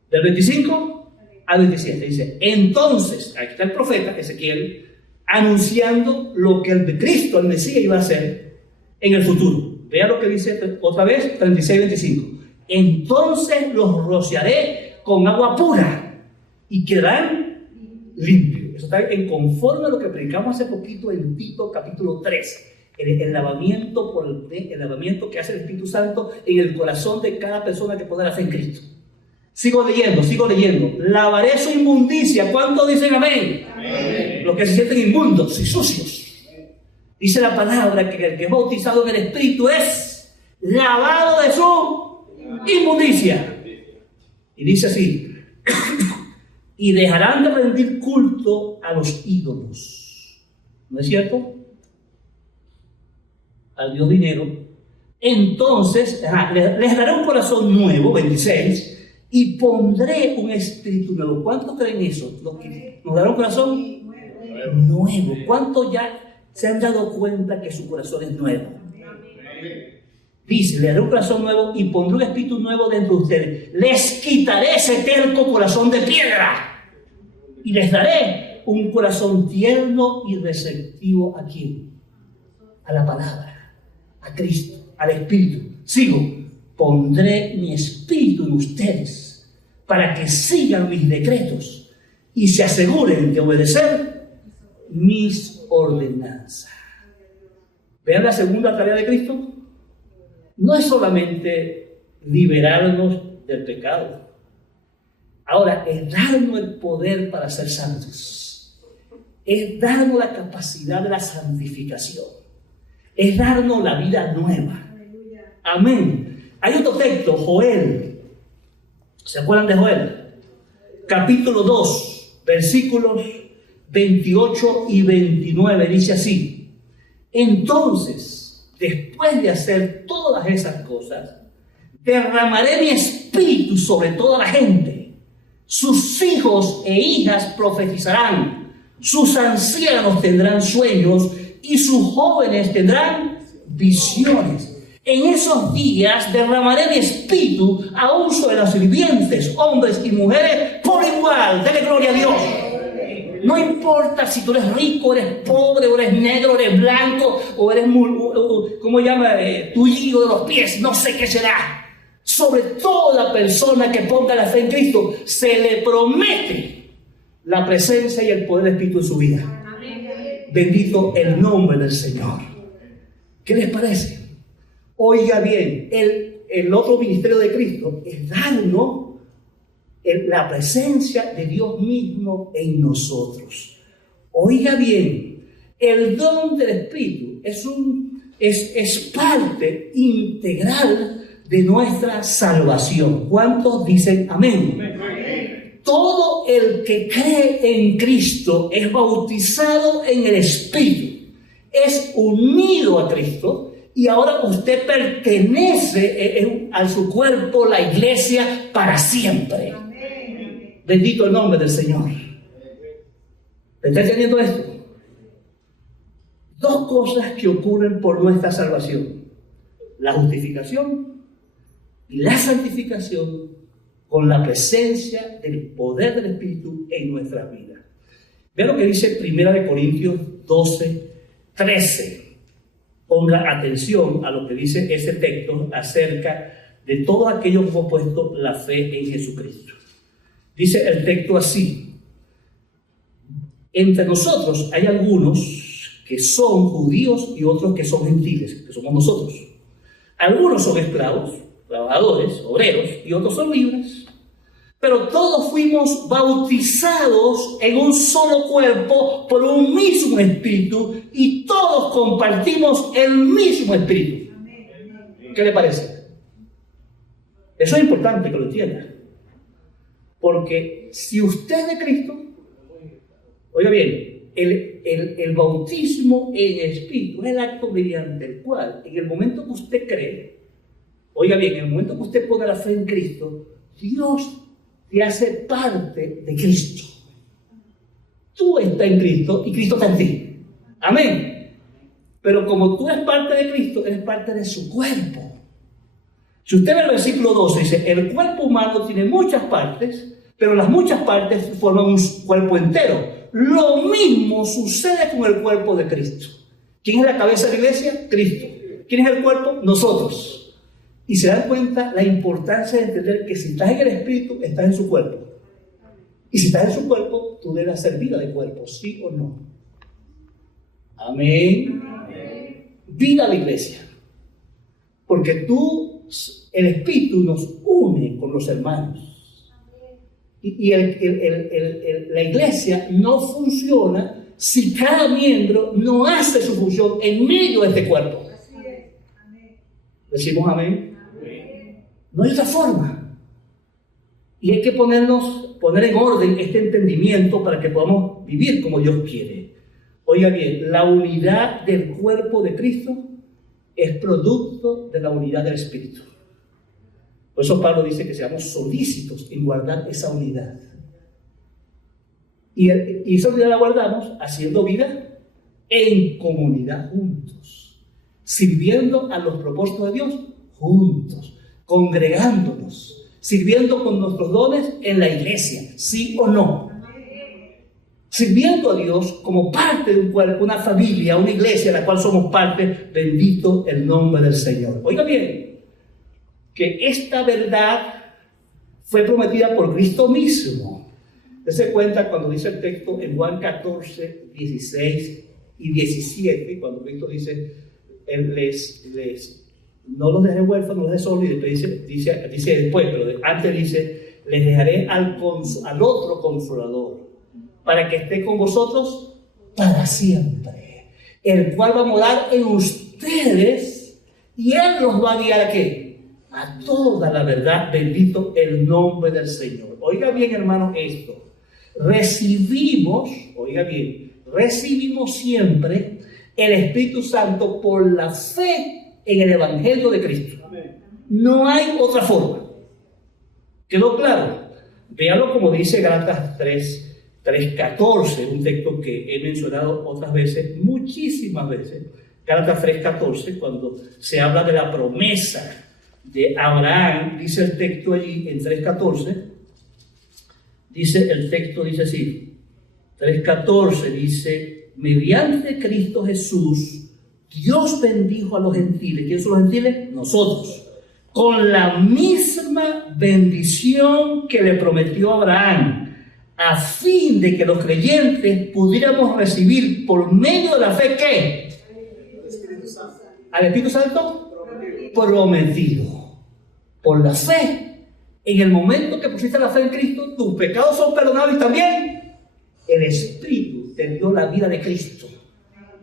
Del 25 al 27. Dice, entonces, aquí está el profeta Ezequiel, anunciando lo que el de Cristo, el Mesías, iba a hacer en el futuro. Vea lo que dice otra vez, 36-25. Entonces los rociaré con agua pura y quedarán limpios. Eso está en conforme a lo que predicamos hace poquito en Tito capítulo 3. El lavamiento, el lavamiento que hace el Espíritu Santo en el corazón de cada persona que pone la fe en Cristo. Sigo leyendo. Lavaré su inmundicia. ¿Cuántos dicen amén? Amén. Los que se sienten inmundos y sucios. Dice la palabra que el que es bautizado en el Espíritu es lavado de su inmundicia. Y dice así. Y dejarán de rendir culto a los ídolos. ¿No es cierto? Al Dios dinero. Entonces, les daré un corazón nuevo, 26. Y pondré un espíritu nuevo. ¿Cuántos creen eso? ¿Nos dará un corazón nuevo? ¿Cuántos ya se han dado cuenta que su corazón es nuevo? Dice, le daré un corazón nuevo y pondré un espíritu nuevo dentro de ustedes. Les quitaré ese terco corazón de piedra. Y les daré un corazón tierno y receptivo a quién? A la palabra, a Cristo, al Espíritu. Sigo. Pondré mi espíritu en ustedes para que sigan mis decretos y se aseguren de obedecer mis ordenanzas. ¿Vean la segunda tarea de Cristo? No es solamente liberarnos del pecado. Ahora, es darnos el poder para ser santos. Es darnos la capacidad de la santificación. Es darnos la vida nueva. Amén. Hay otro texto, Joel. ¿Se acuerdan de Joel? Capítulo 2, versículos 28 y 29. Dice así. Entonces, después de hacer todas esas cosas, derramaré mi espíritu sobre toda la gente. Sus hijos e hijas profetizarán. Sus ancianos tendrán sueños y sus jóvenes tendrán visiones. En esos días derramaré mi espíritu aún sobre los vivientes, hombres y mujeres, por igual. Dele gloria a Dios. No importa si tú eres rico, eres pobre, o eres negro, o eres blanco, o eres, ¿cómo llama? Tullido de los pies, no sé qué será. Sobre toda persona que ponga la fe en Cristo, se le promete la presencia y el poder del Espíritu en su vida. Bendito el nombre del Señor. ¿Qué les parece? Oiga bien, el otro ministerio de Cristo es darnos la presencia de Dios mismo en nosotros. Oiga bien, el don del Espíritu es parte integral de nuestra salvación. ¿Cuántos dicen amén? Amén. Todo el que cree en Cristo es bautizado en el Espíritu, es unido a Cristo. Y ahora usted pertenece a su cuerpo, la iglesia, para siempre. Amén. Bendito el nombre del Señor. ¿Está entendiendo esto? 2 cosas que ocurren por nuestra salvación. La justificación y la santificación con la presencia del poder del Espíritu en nuestras vidas. Vean lo que dice 1 Corintios 12:13. Ponga atención a lo que dice ese texto acerca de todo aquello que hemos puesto la fe en Jesucristo. Dice el texto así: entre nosotros hay algunos que son judíos y otros que son gentiles, que somos nosotros. Algunos son esclavos, trabajadores, obreros, y otros son libres. Pero todos fuimos bautizados en un solo cuerpo por un mismo espíritu y todos compartimos el mismo espíritu. ¿Qué le parece? Eso es importante que lo entienda. Porque si usted es de Cristo, oiga bien, el bautismo en espíritu es el acto mediante el cual, en el momento que usted cree, oiga bien, en el momento que usted pone la fe en Cristo, Dios te hace parte de Cristo. Tú estás en Cristo y Cristo está en ti. Amén. Pero como tú eres parte de Cristo, eres parte de su cuerpo. Si usted ve el versículo 12, dice: el cuerpo humano tiene muchas partes, pero las muchas partes forman un cuerpo entero. Lo mismo sucede con el cuerpo de Cristo. ¿Quién es la cabeza de la iglesia? Cristo. ¿Quién es el cuerpo? Nosotros. Y se dan cuenta la importancia de entender que si estás en el Espíritu, estás en su cuerpo. Y si estás en su cuerpo, tú debes hacer vida de cuerpo, ¿sí o no? Amén. Vida a la iglesia. Porque el Espíritu nos une con los hermanos. Y la iglesia no funciona si cada miembro no hace su función en medio de este cuerpo. ¿Decimos amén? No hay otra forma. Y hay que poner en orden este entendimiento para que podamos vivir como Dios quiere. Oiga bien, la unidad del cuerpo de Cristo es producto de la unidad del Espíritu. Por eso Pablo dice que seamos solícitos en guardar esa unidad. Y esa unidad la guardamos haciendo vida en comunidad juntos, sirviendo a los propósitos de Dios juntos, congregándonos, sirviendo con nuestros dones en la iglesia, ¿sí o no? Sirviendo a Dios como parte de un cuerpo, una familia, una iglesia de la cual somos parte. Bendito el nombre del Señor. Oiga bien, que esta verdad fue prometida por Cristo mismo. Dese cuenta cuando dice el texto en Juan 14, 16 y 17, cuando Cristo dice: no los dejaré huérfanos, no los dejaré solos, y después dice después, pero antes dice: les dejaré al otro Consolador, para que esté con vosotros para siempre, el cual va a morar en ustedes, y Él los va a guiar ¿a qué? A toda la verdad. Bendito el nombre del Señor. Oiga bien, hermano, esto. Recibimos siempre el Espíritu Santo por la fe en el Evangelio de Cristo. No hay otra forma. ¿Quedó claro? Véalo como dice Gálatas 3:14, un texto que he mencionado otras veces, muchísimas veces. Gálatas 3:14, cuando se habla de la promesa de Abraham, dice el texto allí en 3:14, dice así, 3:14 dice: mediante Cristo Jesús, Dios bendijo a los gentiles. ¿Quiénes son los gentiles? Nosotros. Con la misma bendición que le prometió a Abraham, a fin de que los creyentes pudiéramos recibir por medio de la fe, ¿qué? Al Espíritu Santo prometido. Por la fe. En el momento que pusiste la fe en Cristo, tus pecados son perdonados y también el Espíritu te dio la vida de Cristo.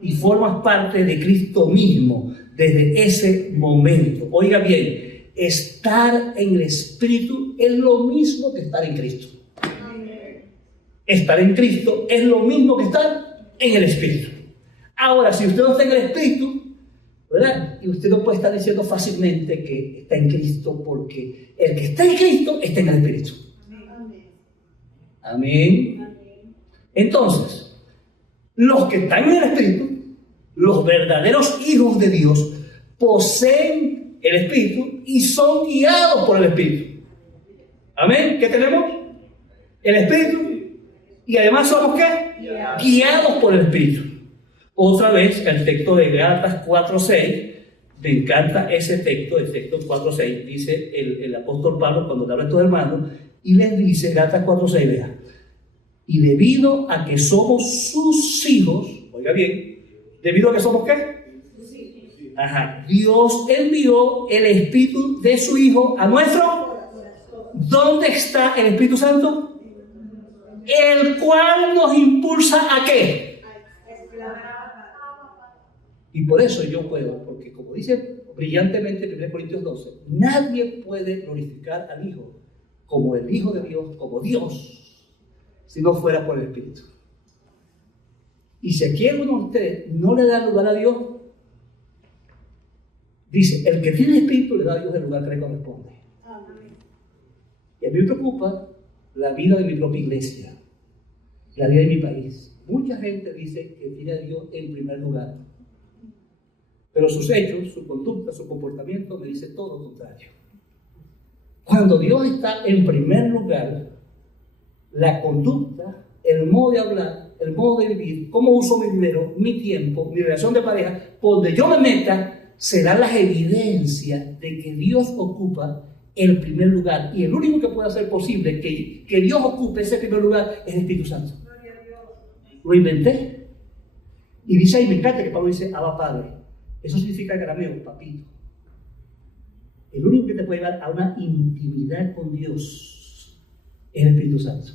Y formas parte de Cristo mismo desde ese momento. Oiga bien, estar en el Espíritu es lo mismo que estar en Cristo. Estar en Cristo es lo mismo que estar en el Espíritu. Ahora, si usted no está en el Espíritu, ¿verdad? Y usted no puede estar diciendo fácilmente que está en Cristo, porque el que está en Cristo está en el Espíritu. Amén. Entonces, los que están en el Espíritu, los verdaderos hijos de Dios, poseen el Espíritu y son guiados por el Espíritu. Amén. ¿Qué tenemos? El Espíritu. Y además somos ¿qué? Guiados por el Espíritu. Otra vez, el texto de Gálatas 4:6. Me encanta ese texto, el texto 4:6. Dice el apóstol Pablo cuando le habla a estos hermanos y les dice, Gálatas 4:6, vea. Y debido a que somos sus hijos, oiga bien, debido a que somos ¿qué? Ajá. Dios envió el Espíritu de su Hijo a nuestro. ¿Dónde está el Espíritu Santo? El cual nos impulsa ¿a qué? Y por eso yo puedo, porque como dice brillantemente en 1 Corintios 12, nadie puede glorificar al Hijo como el Hijo de Dios, como Dios, si no fuera por el Espíritu. Y si aquí alguno de ustedes no le da lugar a Dios, dice, el que tiene Espíritu le da a Dios el lugar que le corresponde. Y a mí me preocupa la vida de mi propia iglesia, la vida de mi país. Mucha gente dice que tiene a Dios en primer lugar, pero sus hechos, su conducta, su comportamiento me dice todo lo contrario. Cuando Dios está en primer lugar, la conducta, el modo de hablar, el modo de vivir, cómo uso mi dinero, mi tiempo, mi relación de pareja, por donde yo me meta, serán las evidencias de que Dios ocupa el primer lugar. Y el único que puede hacer posible que Dios ocupe ese primer lugar es el Espíritu Santo. Lo inventé. Y dice ahí, me encanta que Pablo dice, Abba Padre. Eso significa en arameo, papito. El único que te puede llevar a una intimidad con Dios es el Espíritu Santo.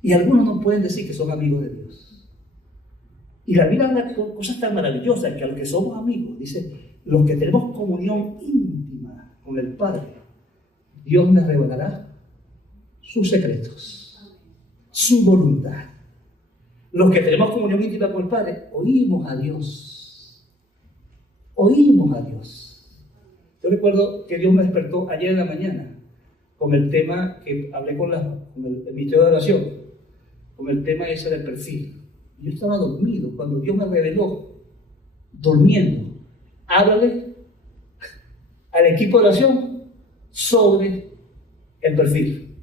Y algunos no pueden decir que son amigos de Dios. Y la Biblia habla de cosas tan maravillosas que a los que somos amigos, dice, los que tenemos comunión íntima con el Padre, Dios nos revelará sus secretos, su voluntad. Los que tenemos comunión íntima con el Padre, oímos a Dios. Oímos a Dios. Yo recuerdo que Dios me despertó ayer en la mañana con el tema que hablé con el ministerio de oración, con el tema ese del perfil. Yo estaba dormido cuando Dios me reveló, durmiendo, háblale al equipo de oración sobre el perfil.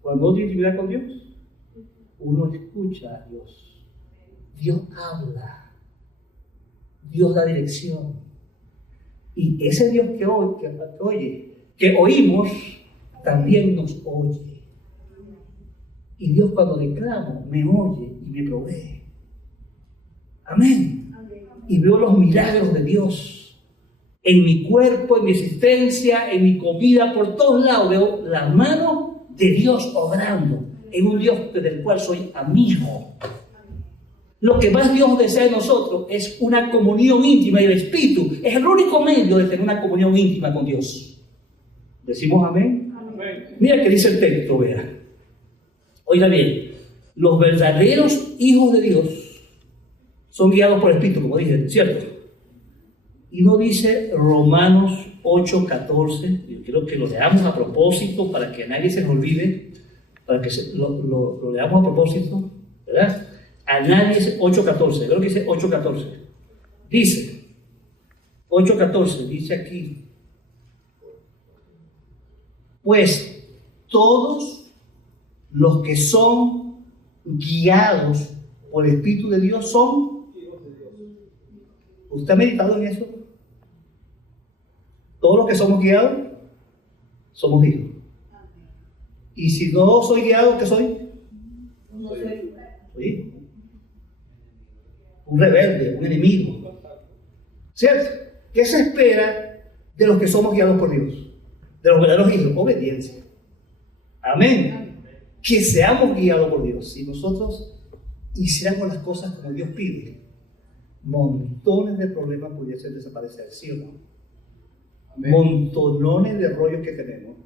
Cuando uno tiene intimidad con Dios, uno escucha a Dios. Dios habla, Dios da dirección. Y ese Dios que oye, que oímos, también nos oye. Y Dios cuando le clamo, me oye y me provee. Amén. Y veo los milagros de Dios en mi cuerpo, en mi existencia, en mi comida, por todos lados veo la mano de Dios obrando en un Dios del cual soy amigo. Lo que más Dios desea de nosotros es una comunión íntima y el Espíritu es el único medio de tener una comunión íntima con Dios. ¿Decimos amén? Amén. Mira que dice el texto, vea. Oiga bien, los verdaderos hijos de Dios son guiados por el Espíritu, como dije, ¿cierto? Y no dice Romanos 8:14, yo quiero que lo leamos a propósito para que nadie se nos olvide, para que lo leamos a propósito, ¿verdad? A nadie dice 8:14, creo que dice 8:14. Dice 8:14, dice aquí, pues todos los que son guiados por el Espíritu de Dios son hijos de Dios. ¿Usted ha meditado en eso? Todos los que somos guiados somos hijos. Y si no soy guiado, ¿qué soy? Soy hijo. Un rebelde, un enemigo. ¿Cierto? ¿Qué se espera de los que somos guiados por Dios? De los verdaderos hijos, obediencia. Amén. Que seamos guiados por Dios. Si nosotros hiciéramos las cosas como Dios pide, montones de problemas pudiesen desaparecer, ¿sí o no? Amén. Montones de rollos que tenemos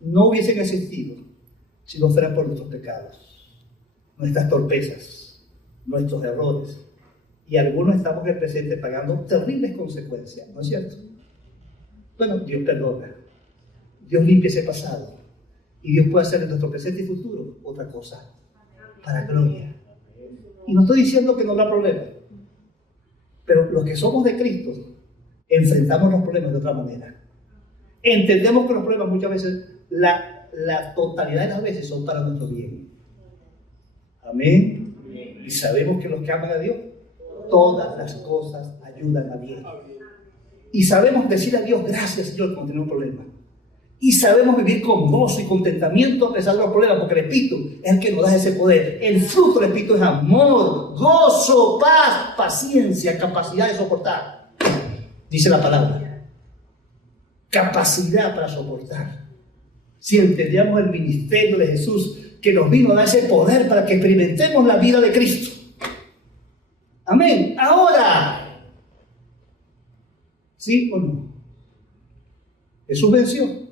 no hubiesen existido si no fuera por nuestros pecados, nuestras torpezas, nuestros errores. Y algunos estamos en el presente pagando terribles consecuencias, ¿no es cierto? Bueno, Dios perdona, Dios limpia ese pasado y Dios puede hacer en nuestro presente y futuro otra cosa para gloria. Y no estoy diciendo que no habrá problema, Pero los que somos de Cristo, enfrentamos los problemas de otra manera. Entendemos que los problemas muchas veces, la totalidad de las veces son para nuestro bien. Amén. Y sabemos que los que aman a Dios, todas las cosas ayudan a bien. Y sabemos decir a Dios, gracias Señor, cuando tenemos problemas. Y sabemos vivir con gozo y contentamiento a pesar de los problemas, porque el Espíritu es el que nos da ese poder. El fruto del Espíritu es amor, gozo, paz, paciencia, capacidad de soportar. Dice la palabra. Capacidad para soportar. Si entendíamos el ministerio de Jesús, que nos vino a dar ese poder para que experimentemos la vida de Cristo. Amén. Ahora, ¿sí o no? Jesús venció.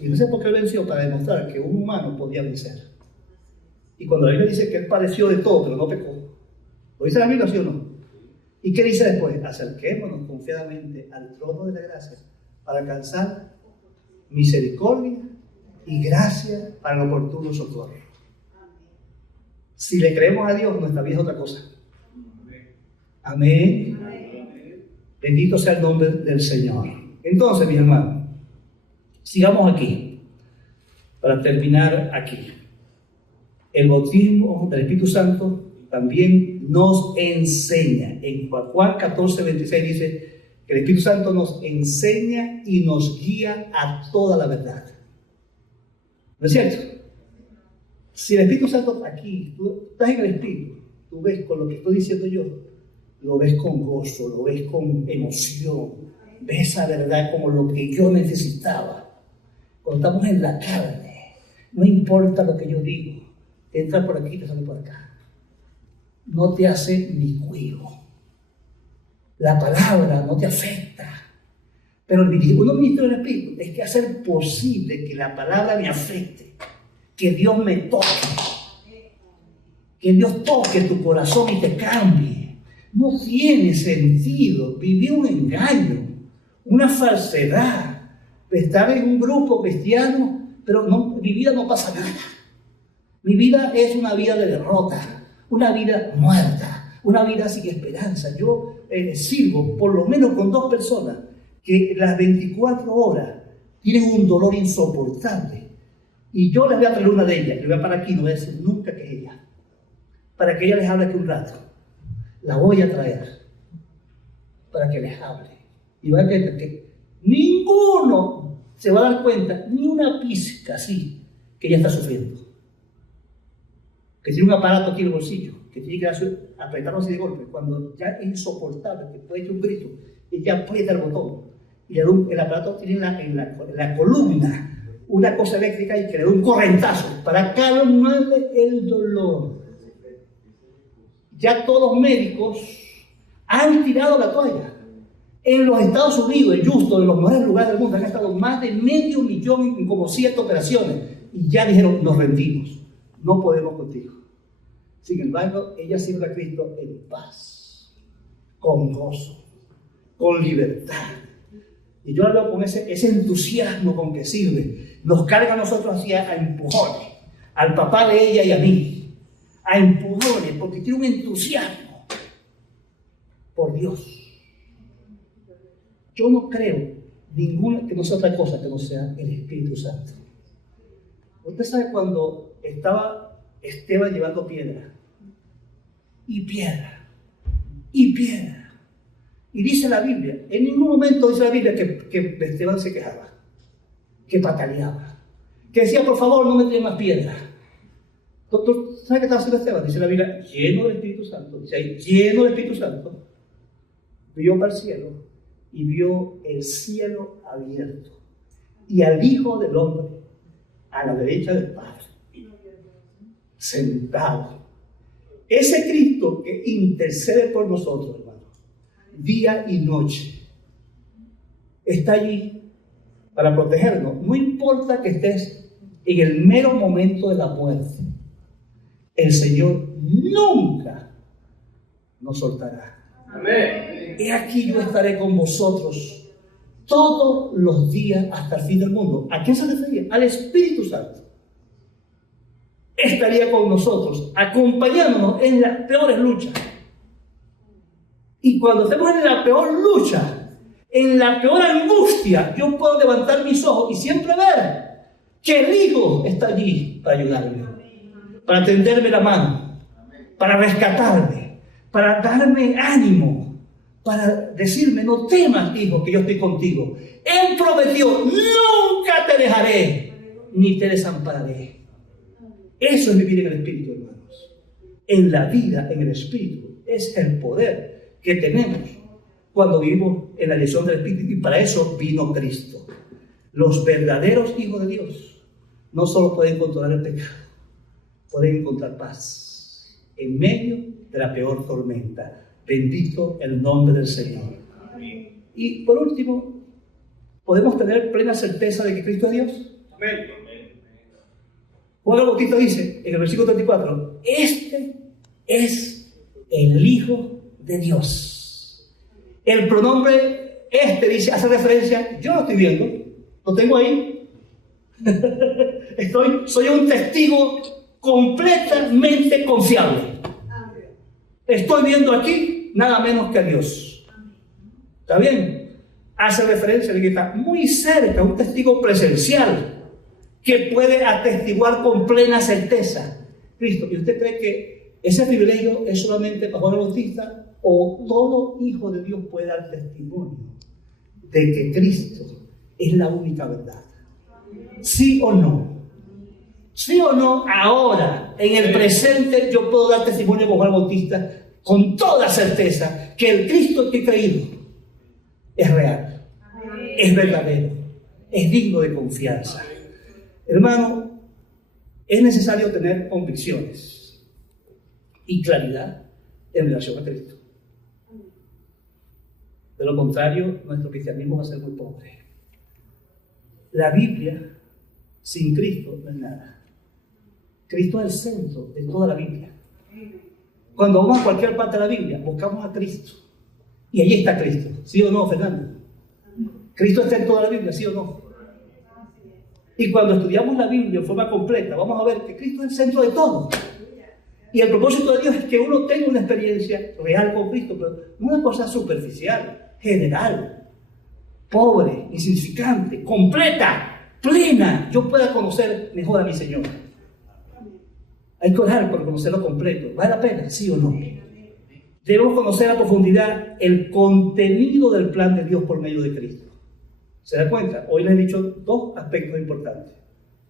Y no sé por qué él venció, para demostrar que un humano podía vencer. Y cuando la Biblia dice que él padeció de todo, pero no pecó, ¿lo dice la Biblia, sí o no? ¿Y qué dice después? Acerquémonos confiadamente al trono de la gracia para alcanzar misericordia y gracia para el oportuno socorro. Si le creemos a Dios, nuestra vida es otra cosa. Amén. Bendito sea el nombre del Señor. Entonces, mis hermanos, sigamos aquí, para terminar aquí. El bautismo del Espíritu Santo también nos enseña. En Juan 14:26 dice que el Espíritu Santo nos enseña y nos guía a toda la verdad. ¿No es cierto? Si el Espíritu Santo aquí, tú estás en el Espíritu, tú ves con lo que estoy diciendo yo, lo ves con gozo, lo ves con emoción, ves esa verdad como lo que yo necesitaba. Cuando estamos en la carne, no importa lo que yo digo, te entra por aquí, te sale por acá. No te hace ni cuido. La palabra no te afecta. Pero el ministerio del Espíritu es que hacer posible que la palabra me afecte, que Dios me toque, que Dios toque tu corazón y te cambie. No tiene sentido vivir un engaño, una falsedad. Estar en un grupo cristiano, pero no, mi vida no pasa nada. Mi vida es una vida de derrota, una vida muerta, una vida sin esperanza. Yo sirvo por lo menos con 2 personas que las 24 horas tienen un dolor insoportable. Y yo les voy a traer una de ellas, le voy a parar aquí, no voy a decir nunca que es ella, para que ella les hable aquí un rato. La voy a traer para que les hable. Y va a ver que ninguno se va a dar cuenta, ni una pizca así, que ella está sufriendo. Que tiene un aparato aquí en el bolsillo, que tiene que apretarlo así de golpe. Cuando ya es insoportable, que puede echar un grito, ella aprieta el botón. Y el aparato tiene en la columna una cosa eléctrica y que le da un correntazo para calmarle el dolor. Ya todos los médicos han tirado la toalla. En los Estados Unidos, en Houston, en los mejores lugares del mundo, han estado más de 500,000 en como 7 operaciones. Y ya dijeron, nos rendimos. No podemos contigo. Sin embargo, ella sirve a Cristo en paz, con gozo, con libertad. Y yo hablo con ese entusiasmo con que sirve. Nos carga a nosotros así a empujones, al papá de ella y a mí. A empujones, porque tiene un entusiasmo por Dios. Yo no creo ninguna que no sea otra cosa que no sea el Espíritu Santo. Usted sabe cuando estaba Esteban llevando piedra, y piedra, y piedra. Y dice la Biblia, en ningún momento dice la Biblia que Esteban se quejaba, que pataleaba, que decía, por favor, no me tiren más piedra. ¿Tú sabes qué estaba haciendo Esteban? Dice la Biblia, lleno del Espíritu Santo. Dice ahí, lleno del Espíritu Santo, vio para el cielo y vio el cielo abierto y al Hijo del Hombre a la derecha del Padre, sentado. Ese Cristo que intercede por nosotros, hermano, día y noche, está allí para protegernos. No importa que estés en el mero momento de la muerte, el Señor nunca nos soltará. Amén. He aquí yo estaré con vosotros todos los días hasta el fin del mundo. ¿A qué se refería? Al Espíritu Santo. Estaría con nosotros, acompañándonos en las peores luchas. Y cuando estemos en la peor lucha, en la peor angustia, yo puedo levantar mis ojos y siempre ver que el Hijo está allí para ayudarme, para tenderme la mano, para rescatarme, para darme ánimo, para decirme: no temas, hijo, que yo estoy contigo. Él prometió: nunca te dejaré ni te desampararé. Eso es vivir en el Espíritu, hermanos. En la vida, en el Espíritu, es el poder que tenemos cuando vivimos en la dirección del Espíritu, y para eso vino Cristo. Los verdaderos hijos de Dios no solo pueden controlar el pecado, pueden encontrar paz en medio de la peor tormenta. Bendito el nombre del Señor. Y por último, podemos tener plena certeza de que Cristo es Dios. Juan el Bautista dice en el versículo 34: este es el Hijo de Dios. El pronombre este dice, hace referencia: yo lo estoy viendo, lo tengo ahí. Soy un testigo completamente confiable. Estoy viendo aquí nada menos que a Dios. ¿Está bien? Hace referencia de que está muy cerca, un testigo presencial que puede atestiguar con plena certeza Cristo. ¿Y usted cree que ese privilegio es solamente para Juan el Bautista, o todo hijo de Dios puede dar testimonio de que Cristo es la única verdad? ¿Sí o no? ¿Sí o no? Ahora, en el presente, yo puedo dar testimonio como Juan el Bautista con toda certeza que el Cristo que he creído es real, es verdadero, es digno de confianza. Hermano, es necesario tener convicciones y claridad en relación a Cristo. De lo contrario, nuestro cristianismo va a ser muy pobre. La Biblia sin Cristo no es nada. Cristo es el centro de toda la Biblia. Cuando vamos a cualquier parte de la Biblia, buscamos a Cristo. Y allí está Cristo. ¿Sí o no, Fernando? ¿Cristo está en toda la Biblia? ¿Sí o no? Y cuando estudiamos la Biblia en forma completa, vamos a ver que Cristo es el centro de todo. Y el propósito de Dios es que uno tenga una experiencia real con Cristo, pero no una cosa superficial, general, pobre, insignificante, completa, plena. Yo pueda conocer mejor a mi Señor. Hay que orar por conocerlo completo. ¿Vale la pena? ¿Sí o no? Debemos conocer a profundidad el contenido del plan de Dios por medio de Cristo. ¿Se da cuenta? Hoy les he dicho dos aspectos importantes.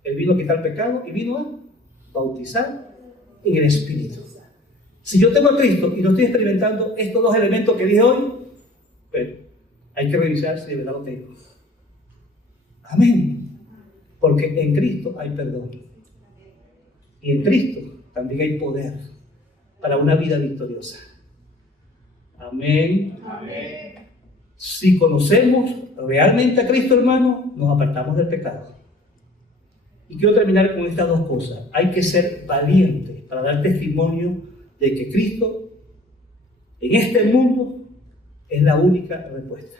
Él vino a quitar el pecado y vino a bautizar en el Espíritu. Si yo tengo a Cristo y no estoy experimentando estos dos elementos que dije hoy, pues hay que revisar si de verdad lo tengo. Amén. Porque en Cristo hay perdón. Y en Cristo también hay poder para una vida victoriosa. Amén. Amén. Si conocemos realmente a Cristo, hermano, nos apartamos del pecado. Y quiero terminar con estas dos cosas. Hay que ser valientes para dar testimonio de que Cristo en este mundo es la única respuesta.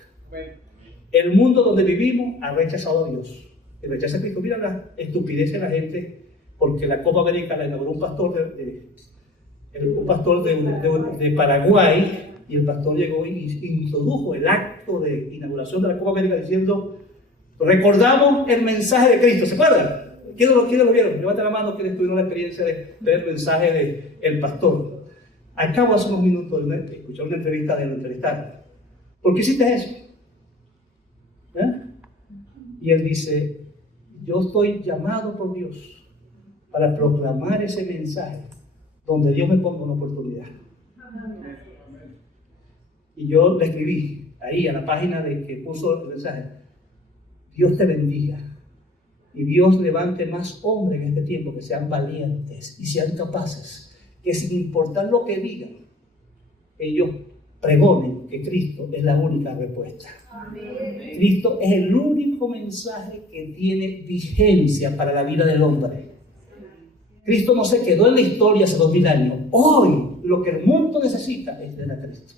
El mundo donde vivimos ha rechazado a Dios y rechaza a Cristo. Mira la estupidez de la gente, porque la Copa América la inauguró un pastor de Paraguay, y el pastor llegó y introdujo el acto de inauguración de la Copa América diciendo: recordamos el mensaje de Cristo. ¿Se acuerdan? ¿Quiénes lo vieron? Levanten la mano quienes tuvieron la experiencia de ver el mensaje del pastor. Acabo hace unos minutos de escuchar una entrevista de lo entrevistaron. ¿Por qué hiciste eso? Y él dice: yo estoy llamado por Dios para proclamar ese mensaje donde Dios me ponga una oportunidad. Y yo le escribí ahí a la página de que puso el mensaje: Dios te bendiga y Dios levante más hombres en este tiempo que sean valientes y sean capaces, que sin importar lo que digan, ellos pregonen que Cristo es la única respuesta. Amén. Cristo es el único mensaje que tiene vigencia para la vida del hombre. Cristo no se quedó en la historia hace 2000 años. Hoy lo que el mundo necesita es tener a Cristo.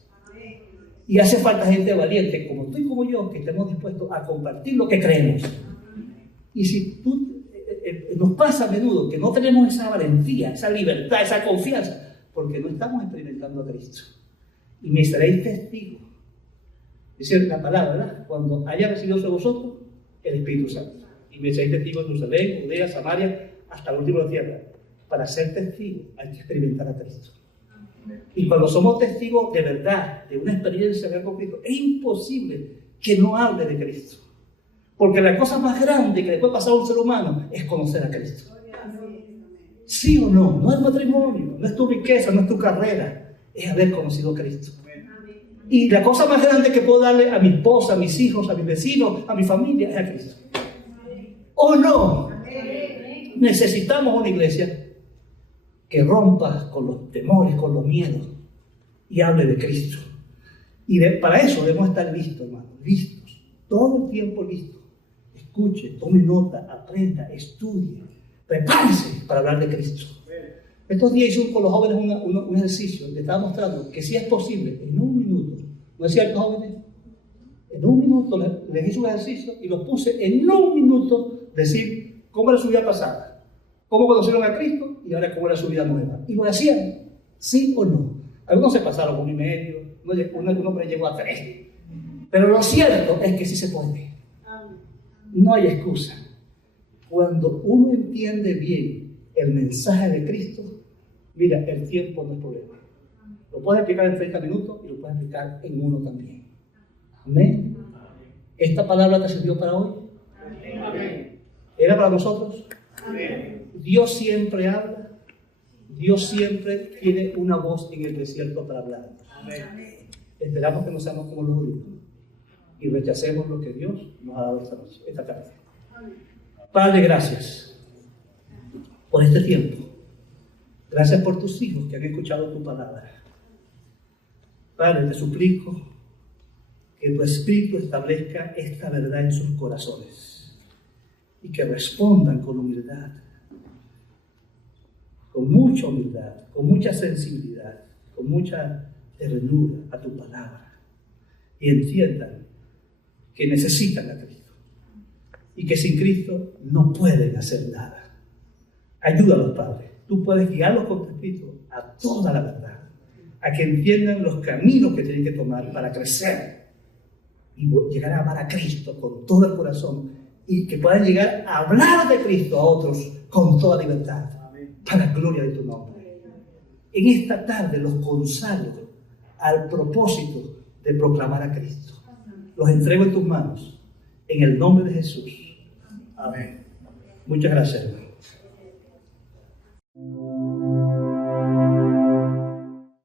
Y hace falta gente valiente como tú y como yo, que estemos dispuestos a compartir lo que creemos. Y si nos pasa a menudo que no tenemos esa valentía, esa libertad, esa confianza, porque no estamos experimentando a Cristo. y me seréis testigos. Dice la palabra, ¿verdad? Cuando haya recibido sobre vosotros el Espíritu Santo. Y me seréis testigos en Jerusalén, Judea, Samaria, hasta el último de la tierra. Para ser testigos hay que experimentar a Cristo. Y cuando somos testigos de verdad, de una experiencia real con Cristo, es imposible que no hable de Cristo. Porque la cosa más grande que le puede pasar a un ser humano es conocer a Cristo. ¿Sí o no? No es matrimonio, no es tu riqueza, no es tu carrera, es haber conocido a Cristo. Y la cosa más grande que puedo darle a mi esposa, a mis hijos, a mis vecinos, a mi familia, es a Cristo. ¿O no? Necesitamos una iglesia que rompa con los temores, con los miedos y hable de Cristo. Y para eso debemos estar listos, hermano, listos, todo el tiempo listos. Escuche, tome nota, aprenda, estudie, prepárese para hablar de Cristo. Estos días hice con los jóvenes un ejercicio que estaba mostrando que si es posible, en un minuto, ¿no es cierto, jóvenes? En un minuto les hice un ejercicio y los puse en un minuto decir cómo era su vida pasada, cómo conocieron a Cristo y ahora cómo era su vida nueva. Y lo hacían, sí o no. Algunos se pasaron 1 y medio, uno llegó a 3. Pero lo cierto es que sí se puede. No hay excusa. Cuando uno entiende bien el mensaje de Cristo, mira, el tiempo no es problema. Lo puedes explicar en 30 minutos y lo puedes explicar en 1 también. Amén. ¿Esta palabra te sirvió para hoy? Amén. ¿Era para nosotros? Amén. Dios siempre habla. Dios siempre tiene una voz en el desierto para hablar. Amén. Esperamos que no seamos como los judíos y rechacemos lo que Dios nos ha dado esta tarde. Padre, gracias por este tiempo. Gracias por tus hijos que han escuchado tu palabra. Padre, te suplico que tu Espíritu establezca esta verdad en sus corazones y que respondan con humildad, con mucha humildad, con mucha sensibilidad, con mucha ternura a tu palabra y entiendan que necesitan a Cristo y que sin Cristo no pueden hacer nada. Ayúdalos, Padre. Tú puedes guiarlos con tu Espíritu a toda la verdad, a que entiendan los caminos que tienen que tomar para crecer y llegar a amar a Cristo con todo el corazón y que puedan llegar a hablar de Cristo a otros con toda libertad, para la gloria de tu nombre. En esta tarde los consagro al propósito de proclamar a Cristo. Los entrego en tus manos, en el nombre de Jesús. Amén. Muchas gracias, hermano.